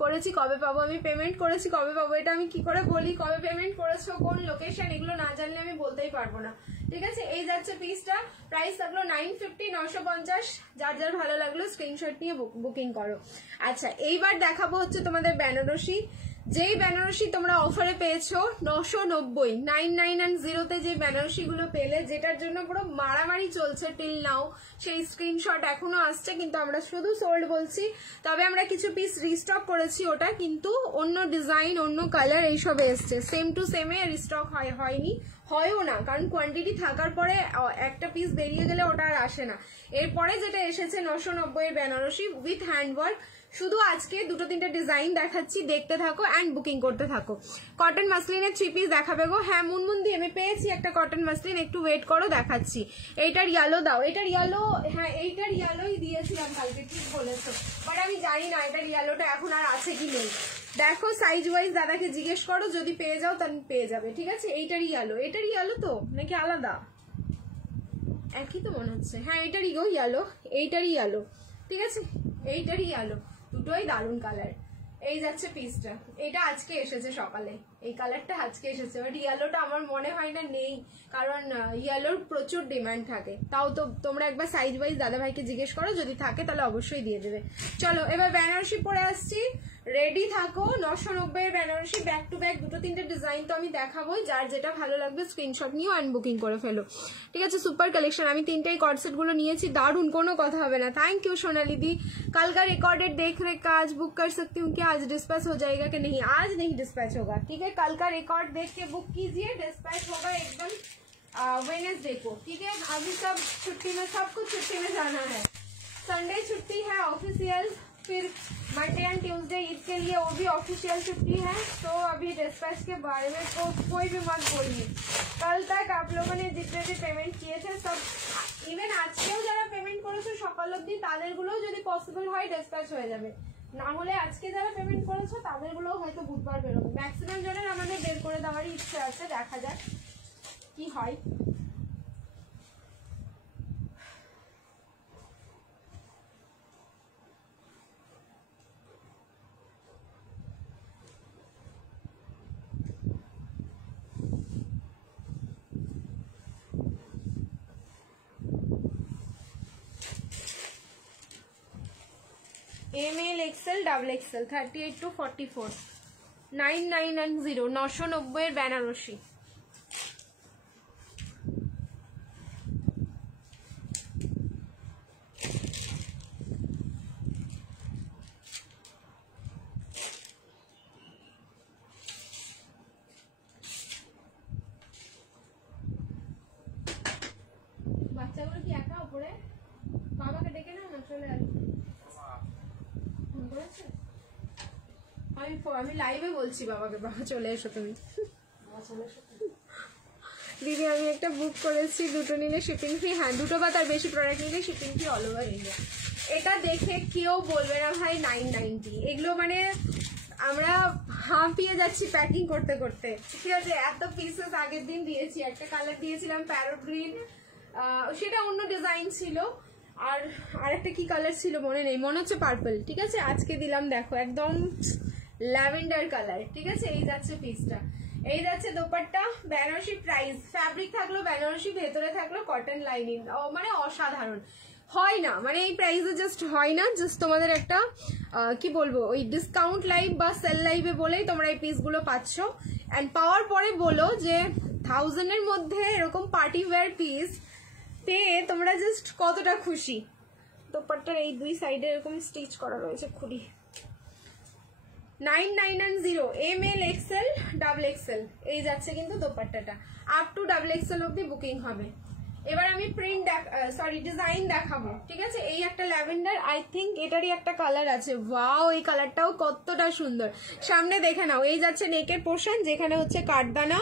করেছি কবে পাবো, আমি পেমেন্ট করেছি কবে পাবো, এটা আমি কি করে বলি কবে পেমেন্ট করেছো, কোন লোকেশন, এগুলো না জানলে আমি বলতেই পারবো না, ঠিক আছে। এই যাচ্ছে পিসটা, প্রাইস থাকলো 950, 950। যার যার ভালো লাগলো স্ক্রিনশট নিয়ে বুকিং করো। আচ্ছা এইবার দেখাবো হচ্ছে তোমাদের বেনারসি। যেই বেনারসি তোমরা অফারে পেয়েছো 990, 99 and 0-তে যে বেনারসি গুলো পেলে, যেটার জন্য পুরো মারামারি চলছে টিল নাও, সেই স্ক্রিনশট এখনো আসছে, কিন্তু আমরা শুধু সোল্ড বলছি। তবে আমরা কিছু পিস রিস্টক করেছি, ওটা কিন্তু অন্য ডিজাইন, অন্য কালার এইসব এসছে, সেম টু সেমে রিস্টক হয়নি, হয়ও না, কারণ কোয়ান্টিটি থাকার পরে একটা পিস বেরিয়ে গেলে ওটা আর আসে না। এরপরে যেটা এসেছে 990 এর বেনারসি উইথ হ্যান্ডওয়ার্ক, শুধু আজকে দুটো তিনটে ডিজাইন দেখাচ্ছি, দেখতে থাকো অ্যান্ড বুকিং করতে থাকো। কটন মাসলিনের 3 পিস দেখাবে গো। হ্যাঁ মুনমুন দি আমি পেয়েছি একটা কটন মাসলিন, একটু ওয়েট করো দেখাচ্ছি। এইটার ইয়েলো দাও, এটার ইয়েলো, হ্যাঁ এইটার ইয়েলোই দিয়েছিলাম কালকে, ঠিক বলেছো, বাট আমি জানি না এটার ইয়েলোটা এখন আর আছে কি নেই। দেখো সাইজ ওয়াইজ দাদাকে জিজ্ঞেস করো, যদি পেয়ে যাও তাহলে পেয়ে যাবে, ঠিক আছে। এইটারই ইয়েলো, এটারই ইয়েলো তো নাকি আলাদা, একই তো মনে হচ্ছে। হ্যাঁ এইটারই গো ইয়েলো, এইটারই ইয়েলো, ঠিক আছে, এইটারই ইয়েলো, দুটোই দারুণ কালার। এই যাচ্ছে পিসটা, এটা আজকে এসেছে সকালে, এই কালারটা আজকে এসেছে, বাট ইয়েলোটা আমার মনে হয় না নেই, কারণ ইয়েলোর প্রচুর ডিমান্ড থাকে। তাও তো তোমরা একবার সাইজ ওয়াইজ দাদা ভাইকে জিজ্ঞেস করো, যদি থাকে তাহলে অবশ্যই দিয়ে দেবে। চলো এবার বেনারসি পরে আসছি, রেডি থাকো। 990 বেনারসি ব্যাক টু ব্যাক দুটো তিনটে ডিজাইন তো আমি দেখাবোই, যার যেটা ভালো লাগবে স্ক্রিনশট নিও অ্যান্ড বুকিং করে ফেলো, ঠিক আছে। সুপার কালেকশন, আমি তিনটেই কর্ডসেট গুলো নিয়েছি, দারুণ, কোনো কথা হবে না। थैंक यू सोनाली दी। कल का रिकॉर्डेड देख रेख का आज बुक कर सकती हूँ क्या, आज डिस्पैच हो जाएगा कि नहीं? आज नहीं डिस्पैच होगा, ठीक है। कल का रिकॉर्ड देख के बुक कीजिए, डिस्पैच होगा एकदम वेडनेसडे को, ठीक है। अभी सब छुट्टी में, सबको छुट्टी में जाना है, संडे छुट्टी है ऑफिशियल, फिर मंडे एंड ट्यूसडे ईद के लिए वो भी ऑफिशियल छुट्टी है। तो अभी डिस्पैच के बारे में तो कोई भी मत बोलिए। कल तक आप लोगों ने जितने भी पेमेंट किए थे सब, इवन আজকেও যারা পেমেন্ট করেছো সকাল অবধি তাদেরগুলোও যদি পসিবল হয় ডিসপ্যাচ হয়ে যাবে, না হলে আজকে যারা পেমেন্ট করেছো তাদেরগুলোও হয়তো বুধবার বেরোবে। ম্যাক্সিমাম জনের আমাদের বের করে দেওয়ারই ইচ্ছে আছে, দেখা যাক কি হয়। ML XL double XL 38 to 44 9910 990 Banarasi. বাচ্চাগুলো কি একা উপরে? বাবাকে ডেকে নাও না, চলে আসবে। আমি লাইভে বলছি বাবাকে, বাবা চলে এসো তুমি। দিদি আমি একটা বুক করেছি, দুটো নিলে শিপিং ফ্রি। হ্যাঁ দুটো বা তার বেশি প্রোডাক্ট নিলে shipping free all over India. এটা দেখে কেউ বলবে না ভাই 990, এগুলো মানে আমরা হাঁপিয়ে যাচ্ছি প্যাকিং করতে করতে, ঠিক আছে। এত পিসেস আগের দিন দিয়েছি, একটা কালার দিয়েছিলাম প্যারট গ্রিন, সেটা অন্য ডিজাইন ছিল, আর আরেকটা কি কালার ছিল মনে নেই, মনে হচ্ছে পার্পল, ঠিক আছে। আজকে দিলাম দেখো একদম ল্যাভেন্ডার কালার, ঠিক আছে। এই যাচ্ছে পিসটা, এই যাচ্ছে দোপাট্টা। বেনারসি প্রাইস, ফ্যাব্রিক থাকলো বেনারসি, ভেতরে থাকলো কটন লাইনিং, মানে অসাধারণ হয় না, মানে এই প্রাইসে জাস্ট হয় না। জাস্ট তোমাদের একটা কি বলবো, ওই ডিসকাউন্ট লাইভ বা সেল লাইভে বলেই তোমরা এই পিসগুলো পাচ্ছ, অ্যান্ড পাওয়ার পরে বলো যে 1000-এর মধ্যে এরকম পার্টি ওয়্যার পিস পেয়ে তোমরা জাস্ট কতটা খুশি। দোপাট্টার এই দুই সাইডে এরকম স্টিচ করা রয়েছে খুবই। 9990 ML XL ডাবল XL এই যাচ্ছে কিন্তু দোপাট্টাটা, আপ টু ডাবল XL অব্দি বুকিং হবে। এবার আমি প্রিন্ট সরি ডিজাইন দেখাবো, ঠিক আছে। এই একটা ল্যাভেন্ডার, আই থিঙ্ক এটারই একটা কালার আছে, ওয়াও এই কালারটাও কতটা সুন্দর, সামনে দেখে নাও। এই যাচ্ছে নেকের পোর্শন, যেখানে হচ্ছে কাঠদানা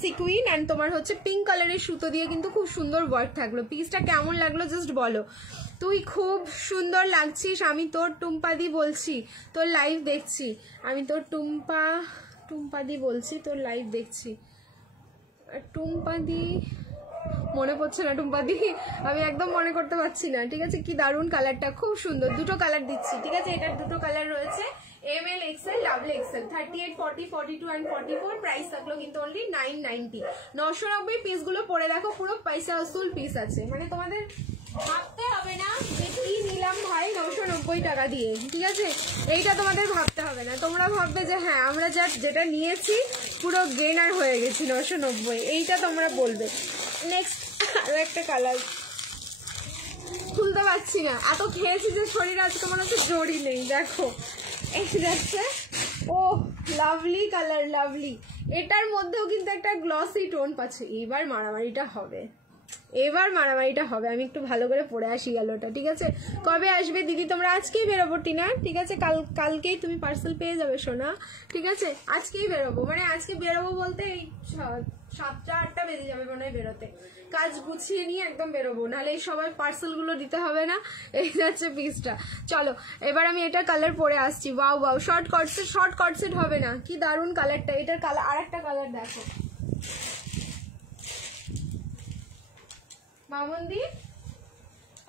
সিকুইন অ্যান্ড তোমার হচ্ছে পিঙ্ক কালারের সুতো দিয়ে কিন্তু খুব সুন্দর ওয়ার্ক থাকলো। পিসটা কেমন লাগলো জাস্ট বলো। তুই খুব সুন্দর লাগছিস, আমি তোর টুম্পাদি বলছি, তোর লাইভ দেখছি, আমি তোর টুম্পাদি বলছি, তোর লাইভ দেখছি। টুম্পাদি মনে পড়ছে না, টুম্পাদি আমি একদম মনে করতে পারছি না, ঠিক আছে। কি দারুণ কালারটা, খুব সুন্দর, দুটো কালার দিচ্ছি, ঠিক আছে। এটার দুটো কালার রয়েছে, ML XL double XL 38 40 42 and 44। Price থাকলো কিন্তু অনলি 990। 990 পিসগুলো পরে দেখো, পুরো পয়সা আসুল পিস আছে, মানে তোমাদের ভাবতে হবে না যে কি নিলাম ভাই 990 টাকা দিয়ে, ঠিক আছে। এইটা তোমাদের ভাবতে হবে না, তোমরা ভাববে যে হ্যাঁ আমরা যেটা নিয়েছি পুরো গেনার হয়ে গেছি 990, এইটা তোমরা বলবে। নেক্সট আরো একটা কালার খুলতে পারছি না, এত খেয়েছি যে শরীর আজকে মনে হচ্ছে জড়ি নেই। দেখো এই যাচ্ছে, ও লাভলি কালার, লাভলি। এটার মধ্যেও কিন্তু একটা গ্লসি টোন পাচ্ছে, এবার মারামারিটা হবে। এবার মারামারিটা হবে। আমি একটু ভালো করে পরে আসি ইয়েলোটা, ঠিক আছে? কবে আসবে দিদি তোমরা? আজকেই বেরোবো টিনা, ঠিক আছে? কালকেই তুমি পার্সেল পেয়ে যাবে সোনা, ঠিক আছে? আজকেই বেরোবো, মানে আজকে বেরোবো বলতে এই 7টা-8টা বেজে যাবে মনে হয় বেরোতে। কাজ গুছিয়ে নিয়ে একদম বেরোবো, নাহলে এই সবাই পার্সেলগুলো দিতে হবে না। এই যাচ্ছে পিসটা। চলো এবার আমি এটা কালার পরে আসছি। ওয়াও ওয়াও, শর্ট কটসেট হবে না? কি দারুণ কালারটা। এটার কালার, আর একটা কালার দেখো মামন্দি,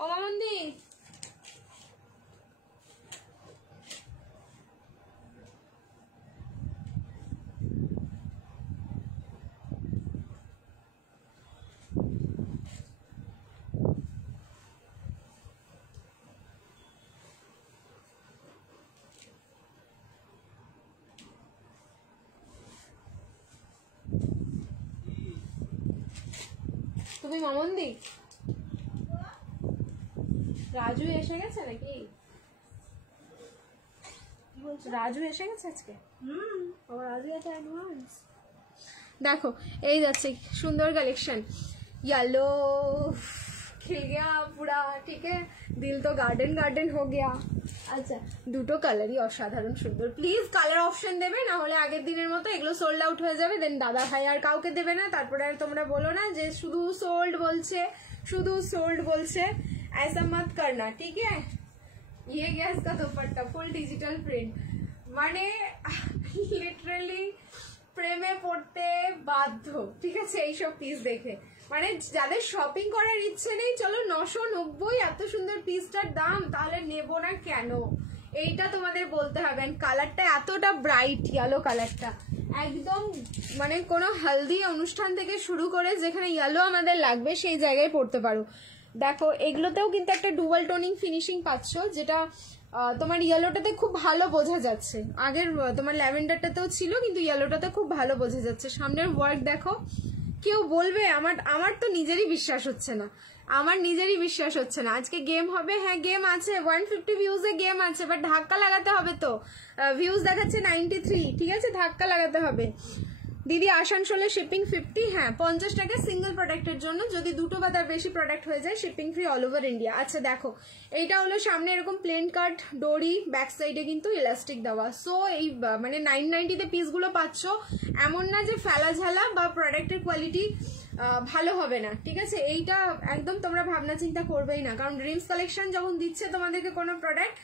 ও মামন্দি, তুমি মামন্দি? রাজু এসে গেছে নাকি? রাজু এসে গেছে আজকে? রাজু এটা অ্যাডভান্স। দেখো এই যাচ্ছে সুন্দর কালেকশন, येलो खिल गया पूरा, ठीक है? दिल तो गार्डन गार्डन हो गया। আচ্ছা দুটো কালারই অসাধারণ সুন্দর। প্লিজ কালার অপশন দেবে, না হলে আগের দিনের মতো এগুলো সোল্ড আউট হয়ে যাবে, দেন দাদা ভাই আর কাউকে দেবে না, তারপরে আর তোমরা বলো না যে শুধু সোল্ড বলছে, শুধু সোল্ড বলছে। ऐसा मत करना, ठीक है? ये गया इसका दुपट्टा फुल डिजिटल प्रिंट, মানে লিটারালি প্রেমে পড়তে বাধ্য, ঠিক আছে? এইসব পিস দেখে মানে যাদের শপিং করার ইচ্ছে নেই, চলো 990 এত সুন্দর পিসটার দাম, তাহলে নেব না কেন? এইটা তোমাদের বলতে হবে। কালারটা এতটা ব্রাইট ইয়েলো কালারটা, একদম মানে কোনো হলদি অনুষ্ঠান থেকে শুরু করে যেখানে ইয়েলো আমাদের লাগবে সেই জায়গায় পড়তে পারো। দেখো এগুলোতেও কিন্তু একটা ডুয়াল টোনিং ফিনিশিং পাচ্ছ, যেটা তোমার ইয়েলোটাতে খুব ভালো বোঝা যাচ্ছে। আগের তোমার ল্যাভেন্ডারটাতেও ছিল, কিন্তু ইয়েলোটাতে খুব ভালো বোঝা যাচ্ছে। সামনের ওয়ার্ক দেখো, কেউ বলবে, আমার তো নিজেরই বিশ্বাস হচ্ছে না, আজকে গেম হবে। হ্যাঁ গেম আছে, 150 ভিউজে গেম আছে, বাট ধাক্কা লাগাতে হবে তো। ভিউজ দেখাচ্ছে 93, ঠিক আছে? ধাক্কা লাগাতে হবে। দিদি আসানসোলে শিপিং 50, হ্যাঁ 50 টাকা সিঙ্গেল প্রোডাক্টের জন্য, যদি দুটো বা তার বেশি প্রোডাক্ট হয়ে যায় shipping free all over India. আচ্ছা দেখো এইটা হলো সামনে এরকম প্লেন কাট ডোরি, ব্যাক সাইডে কিন্তু ইলাস্টিক দেওয়া। সো এই মানে 990-তে পিসগুলো পাচ্ছ, এমন না যে ফেলা ঝালা বা প্রোডাক্টের কোয়ালিটি ভালো হবে না, ঠিক আছে? এইটা একদম তোমরা ভাবনা চিন্তা করবেই না, কারণ ড্রিমস কালেকশন যখন দিচ্ছে তোমাদেরকে কোনো প্রোডাক্ট,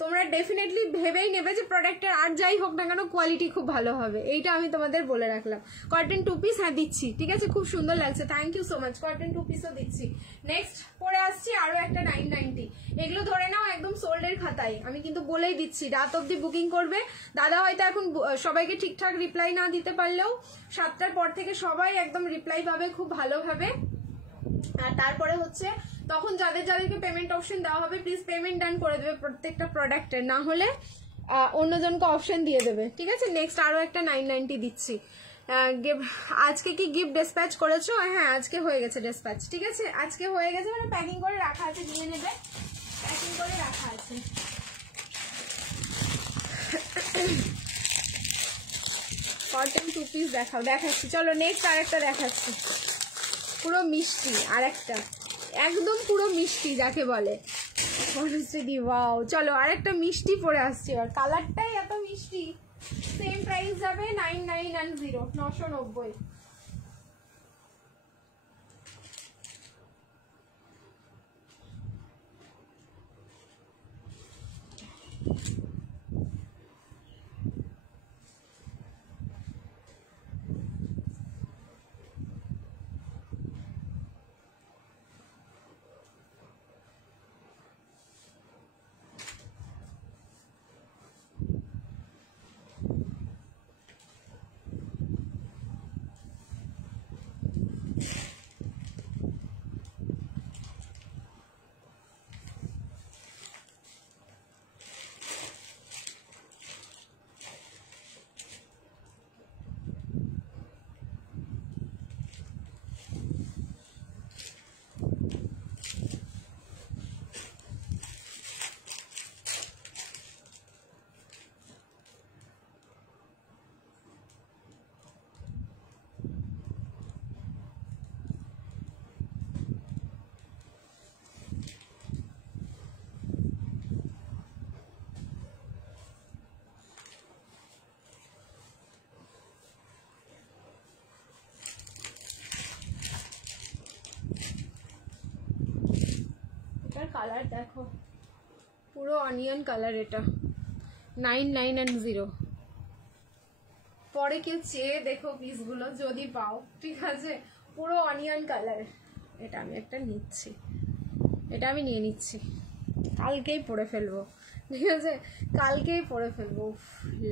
তোমরা ডেফিনেটলি ভেবেই নেবে যে প্রোডাক্টের আর যাই হোক না কেন কোয়ালিটি খুব ভালো হবে। এইটা আমি তোমাদের বলে রাখলাম। কটন 2 পিস হ্যাঁ দিচ্ছি, ঠিক আছে? খুব সুন্দর লাগছে, thank you so much. Cotton 2 পিসও দিচ্ছি। নেক্সট পরে আসছি আরো একটা 990। এগুলো ধরে নাও একদম সোল্ডের খাতায়, আমি কিন্তু বলেই দিচ্ছি রাত অব্দি বুকিং করবে। দাদা হয়তো এখন সবাইকে ঠিকঠাক রিপ্লাই না দিতে পারলেও 7টার পর থেকে সবাই একদম রিপ্লাই পাবে খুব ভালোভাবে। আর তারপরে হচ্ছে তখন যাদেরকে পেমেন্ট অপশন দেওয়া হবে, প্লিজ পেমেন্ট ডান করে দেবে প্রত্যেকটা প্রোডাক্টের, না হলে অন্যজনকে অপশন দিয়ে দেবে, ঠিক আছে? নেক্সট আরো একটা 990 দিচ্ছি। আজকে কি গিফট ডিসপ্যাচ করেছো? হ্যাঁ আজকে হয়ে গেছে ডিসপ্যাচ, ঠিক আছে? আজকে হয়ে গেছে, মানে প্যাকিং করে রাখা আছে, নিয়ে নেবে, প্যাকিং করে রাখা আছে। কটন 2 পিস দেখাচ্ছি, চলো নেক্সট আরেকটা দেখাচ্ছি, পুরো মিষ্টি আরেকটা, একদম পুরো মিষ্টি যাকে বলে মনুশ্রী। ওয়াও, চলো আরেকটা মিষ্টি পরে আসছে। আর কালারটাই এত মিষ্টি। সেম প্রাইস যাবে 990, 990। কালার দেখো, পুরো অনিয়ন কালার, এটা 99 and 0। পরে কেউ চেয়ে দেখো পিসগুলো যদি পাও, ঠিক আছে। পুরো অনিয়ন কালার। এটা আমি একটা নিচ্ছি, এটা আমি নিয়ে নিচ্ছি, কালকেই পরে ফেলবো, ঠিক আছে, কালকেই পরে ফেলবো।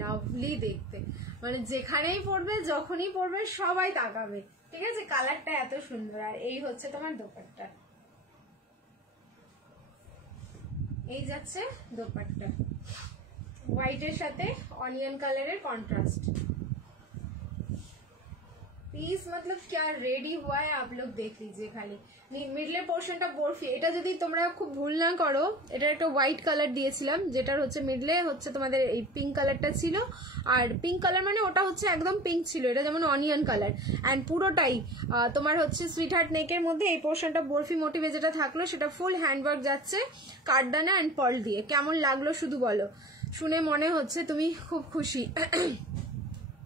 লাভলি দেখতে, মানে যেখানেই পরবে যখনই পরবে সবাই তাকাবে, ঠিক আছে। কালারটা এত সুন্দর। আর এই হচ্ছে তোমার দোপাট্টা, এই যাচ্ছে দোপাট্টা, হোয়াইটের সাথে অনিয়ন কালারের কন্ট্রাস্ট। पीस मतलब क्या रेडी हुआ है आप लोग देख लीजिए। खाली মিডলের পোর্শনটা বরফি। এটা যদি তোমরা খুব ভুল না করো, এটা একটা হোয়াইট কালার দিয়েছিলাম, যেটার হচ্ছে মিডলে হচ্ছে তোমাদের এই পিঙ্ক কালারটা ছিল। আর পিঙ্ক কালার মানে ওটা হচ্ছে একদম পিঙ্ক ছিল, এটা যেমন অনিয়ন কালার। অ্যান্ড পুরোটাই তোমার হচ্ছে সুইট হার্ট নেকের মধ্যে এই পোর্শনটা বরফি মোটিভে যেটা থাকলো সেটা ফুল হ্যান্ডওয়ার্ক যাচ্ছে কাঠদানা অ্যান্ড পার্ল দিয়ে। কেমন লাগলো শুধু বলো, শুনে মনে হচ্ছে তুমি খুব খুশি।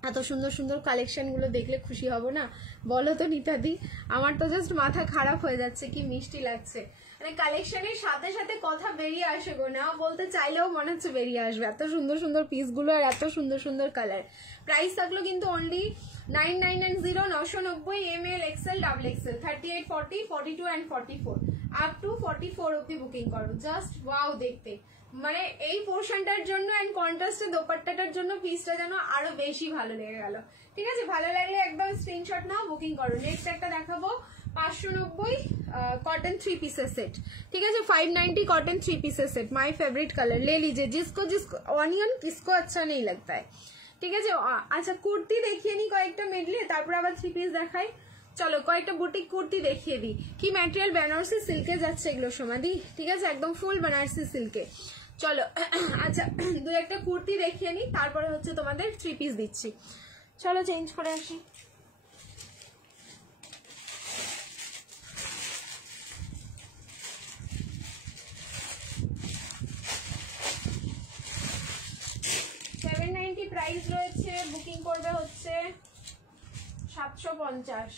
এত সুন্দর সুন্দর কালেকশনগুলো দেখলে খুশি হব না বলো তো নিতাদি? আমার তো জাস্ট মাথা খারাপ হয়ে যাচ্ছে, কি মিষ্টি লাগছে। মানে কালেকশনের সাথে সাথে কথা বেরিয়ে আসে গো, না বলতে চাইলেও মনে হচ্ছে বেরিয়ে আসবে। এত সুন্দর সুন্দর পিসগুলো আর এত সুন্দর সুন্দর কালার। প্রাইস থাকলো কিন্তু only 9990, 990 ml, XL, XXL, 38, 40, 42 and 44 up to 44 অব্দি বুকিং করো। জাস্ট ওয়াও দেখতে, মানে এই পোর্শনটার জন্য এন্ড কন্ট্রাস্টের দোপাট্টাটার জন্য পিসটা যেন আরো বেশি ভালো লেগে গেল। ঠিক আছে, ভালো লাগলে একদম স্ক্রিনশট নাও, বুকিং করো। নেক্সট একটা দেখাবো 590 कॉटन 3 पीसेस सेट। ठीक है, 590 cotton 3 pieces set, my favourite colour, ले लीजिए। जिसको ऑनियन किसको अच्छा नहीं लगता है। ठीक है, अच्छा कुर्ती देखिए नी कয়েকটা মিডলে, তারপর আবার 3 পিস দেখাই। চলো কয়েকটা বুটিক কুর্তি দেখিয়ে দিই। কি ম্যাটেরিয়াল, বেনারসি সিল্কে যাচ্ছে এগুলো সমাধি। ঠিক আছে, একদম ফুল বেনারসি সিল্কে। চলো আচ্ছা দু একটা কুর্তি দেখিয়ে নি, তারপরে হচ্ছে তোমাদের 3 পিস দিচ্ছি। চলো চেঞ্জ করে আসি। প্রাইস রয়েছে, বুকিং করবে হচ্ছে 750।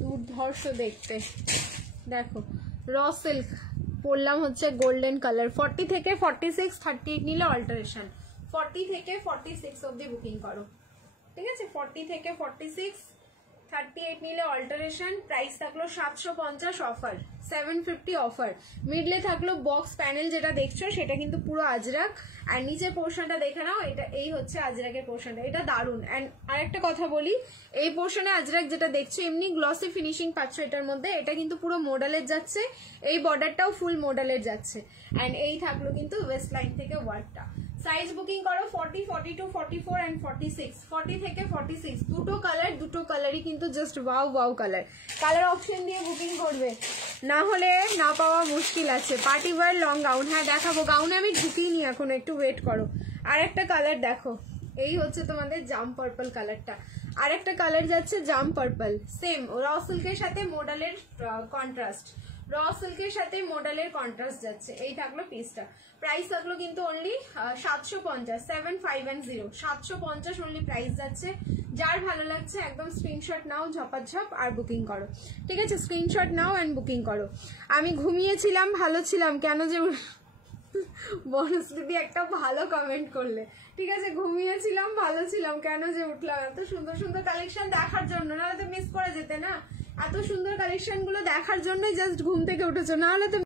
দুর্ধর্ষ দেখতে, দেখো র সিল্ক পরলাম হচ্ছে গোল্ডেন কালার। 40 থেকে 46, 38 নিলে অল্টারেশন। 40 থেকে 46 অব্দি বুকিং করো। ঠিক আছে, 40 থেকে 46, 38 নিলে অল্টারেশন। প্রাইস থাকলো 750 অফার, 750 অফার। মিডলে থাকলো বক্স প্যানেল, যেটা দেখছো সেটা কিন্তু পুরো আজরাক। আর নিচের পোর্শনটা দেখে নাও, এটা এই হচ্ছে আজরাকের পোর্শনটা, এটা দারুন। অ্যান্ড আরেকটা কথা বলি, এই পোর্শনে আজরাক যেটা দেখছো এমনি গ্লসি ফিনিশিং পাচ্ছ এটার মধ্যে। এটা কিন্তু পুরো মডেলের যাচ্ছে, এই বর্ডারটাও ফুল মডেলের যাচ্ছে। অ্যান্ড এই থাকলো কিন্তু ওয়েস্ট লাইন থেকে ওয়ার্কটা। সাইজ বুকিং করো 40, 42, 44 and 46। 40 থেকে 46 দুটো কালার, দুটো কালারই কিন্তু just wow wow colour. Colour option দিয়ে বুকিং করবে, না হলে না পাওয়া মুশকিল আছে। পার্টি ওয়্যার লং গাউন, হ্যাঁ দেখাবো, গাউনে আমি ঢুকিনি এখন, একটু ওয়েট করো। আর একটা কালার দেখো, এই হচ্ছে তোমাদের জাম পার্পল কালারটা। আর একটা কালার যাচ্ছে জাম পার্পল, সেম র সিল্কের সাথে মডেলের কন্ট্রাস্ট, র সিল্কের সাথে মডেলের কন্ট্রাস্ট যাচ্ছে। এই থাকলো পিসটা। প্রাইস থাকলো কিন্তু অনলি 750, 75 and 0, 750 অনলি প্রাইস যাচ্ছে। যার ভালো লাগছে একদম স্ক্রিনশট নাও ঝপাঝপ আর বুকিং করো। ঠিক আছে, স্ক্রিনশট নাও অ্যান্ড বুকিং করো। আমি ঘুমিয়েছিলাম, ভালো ছিলাম, কেন যে বনস্মৃতি একটা ভালো কমেন্ট করলে। ঠিক আছে, ঘুমিয়েছিলাম, ভালো ছিলাম, কেন যে উঠলাম। এত সুন্দর সুন্দর কালেকশন দেখার জন্য, নাহলে তো মিস করে যেতে না। এত সুন্দর কালেকশন গুলো দেখার জন্যই জাস্ট ঘুম থেকে উঠেছো, নাহলে তো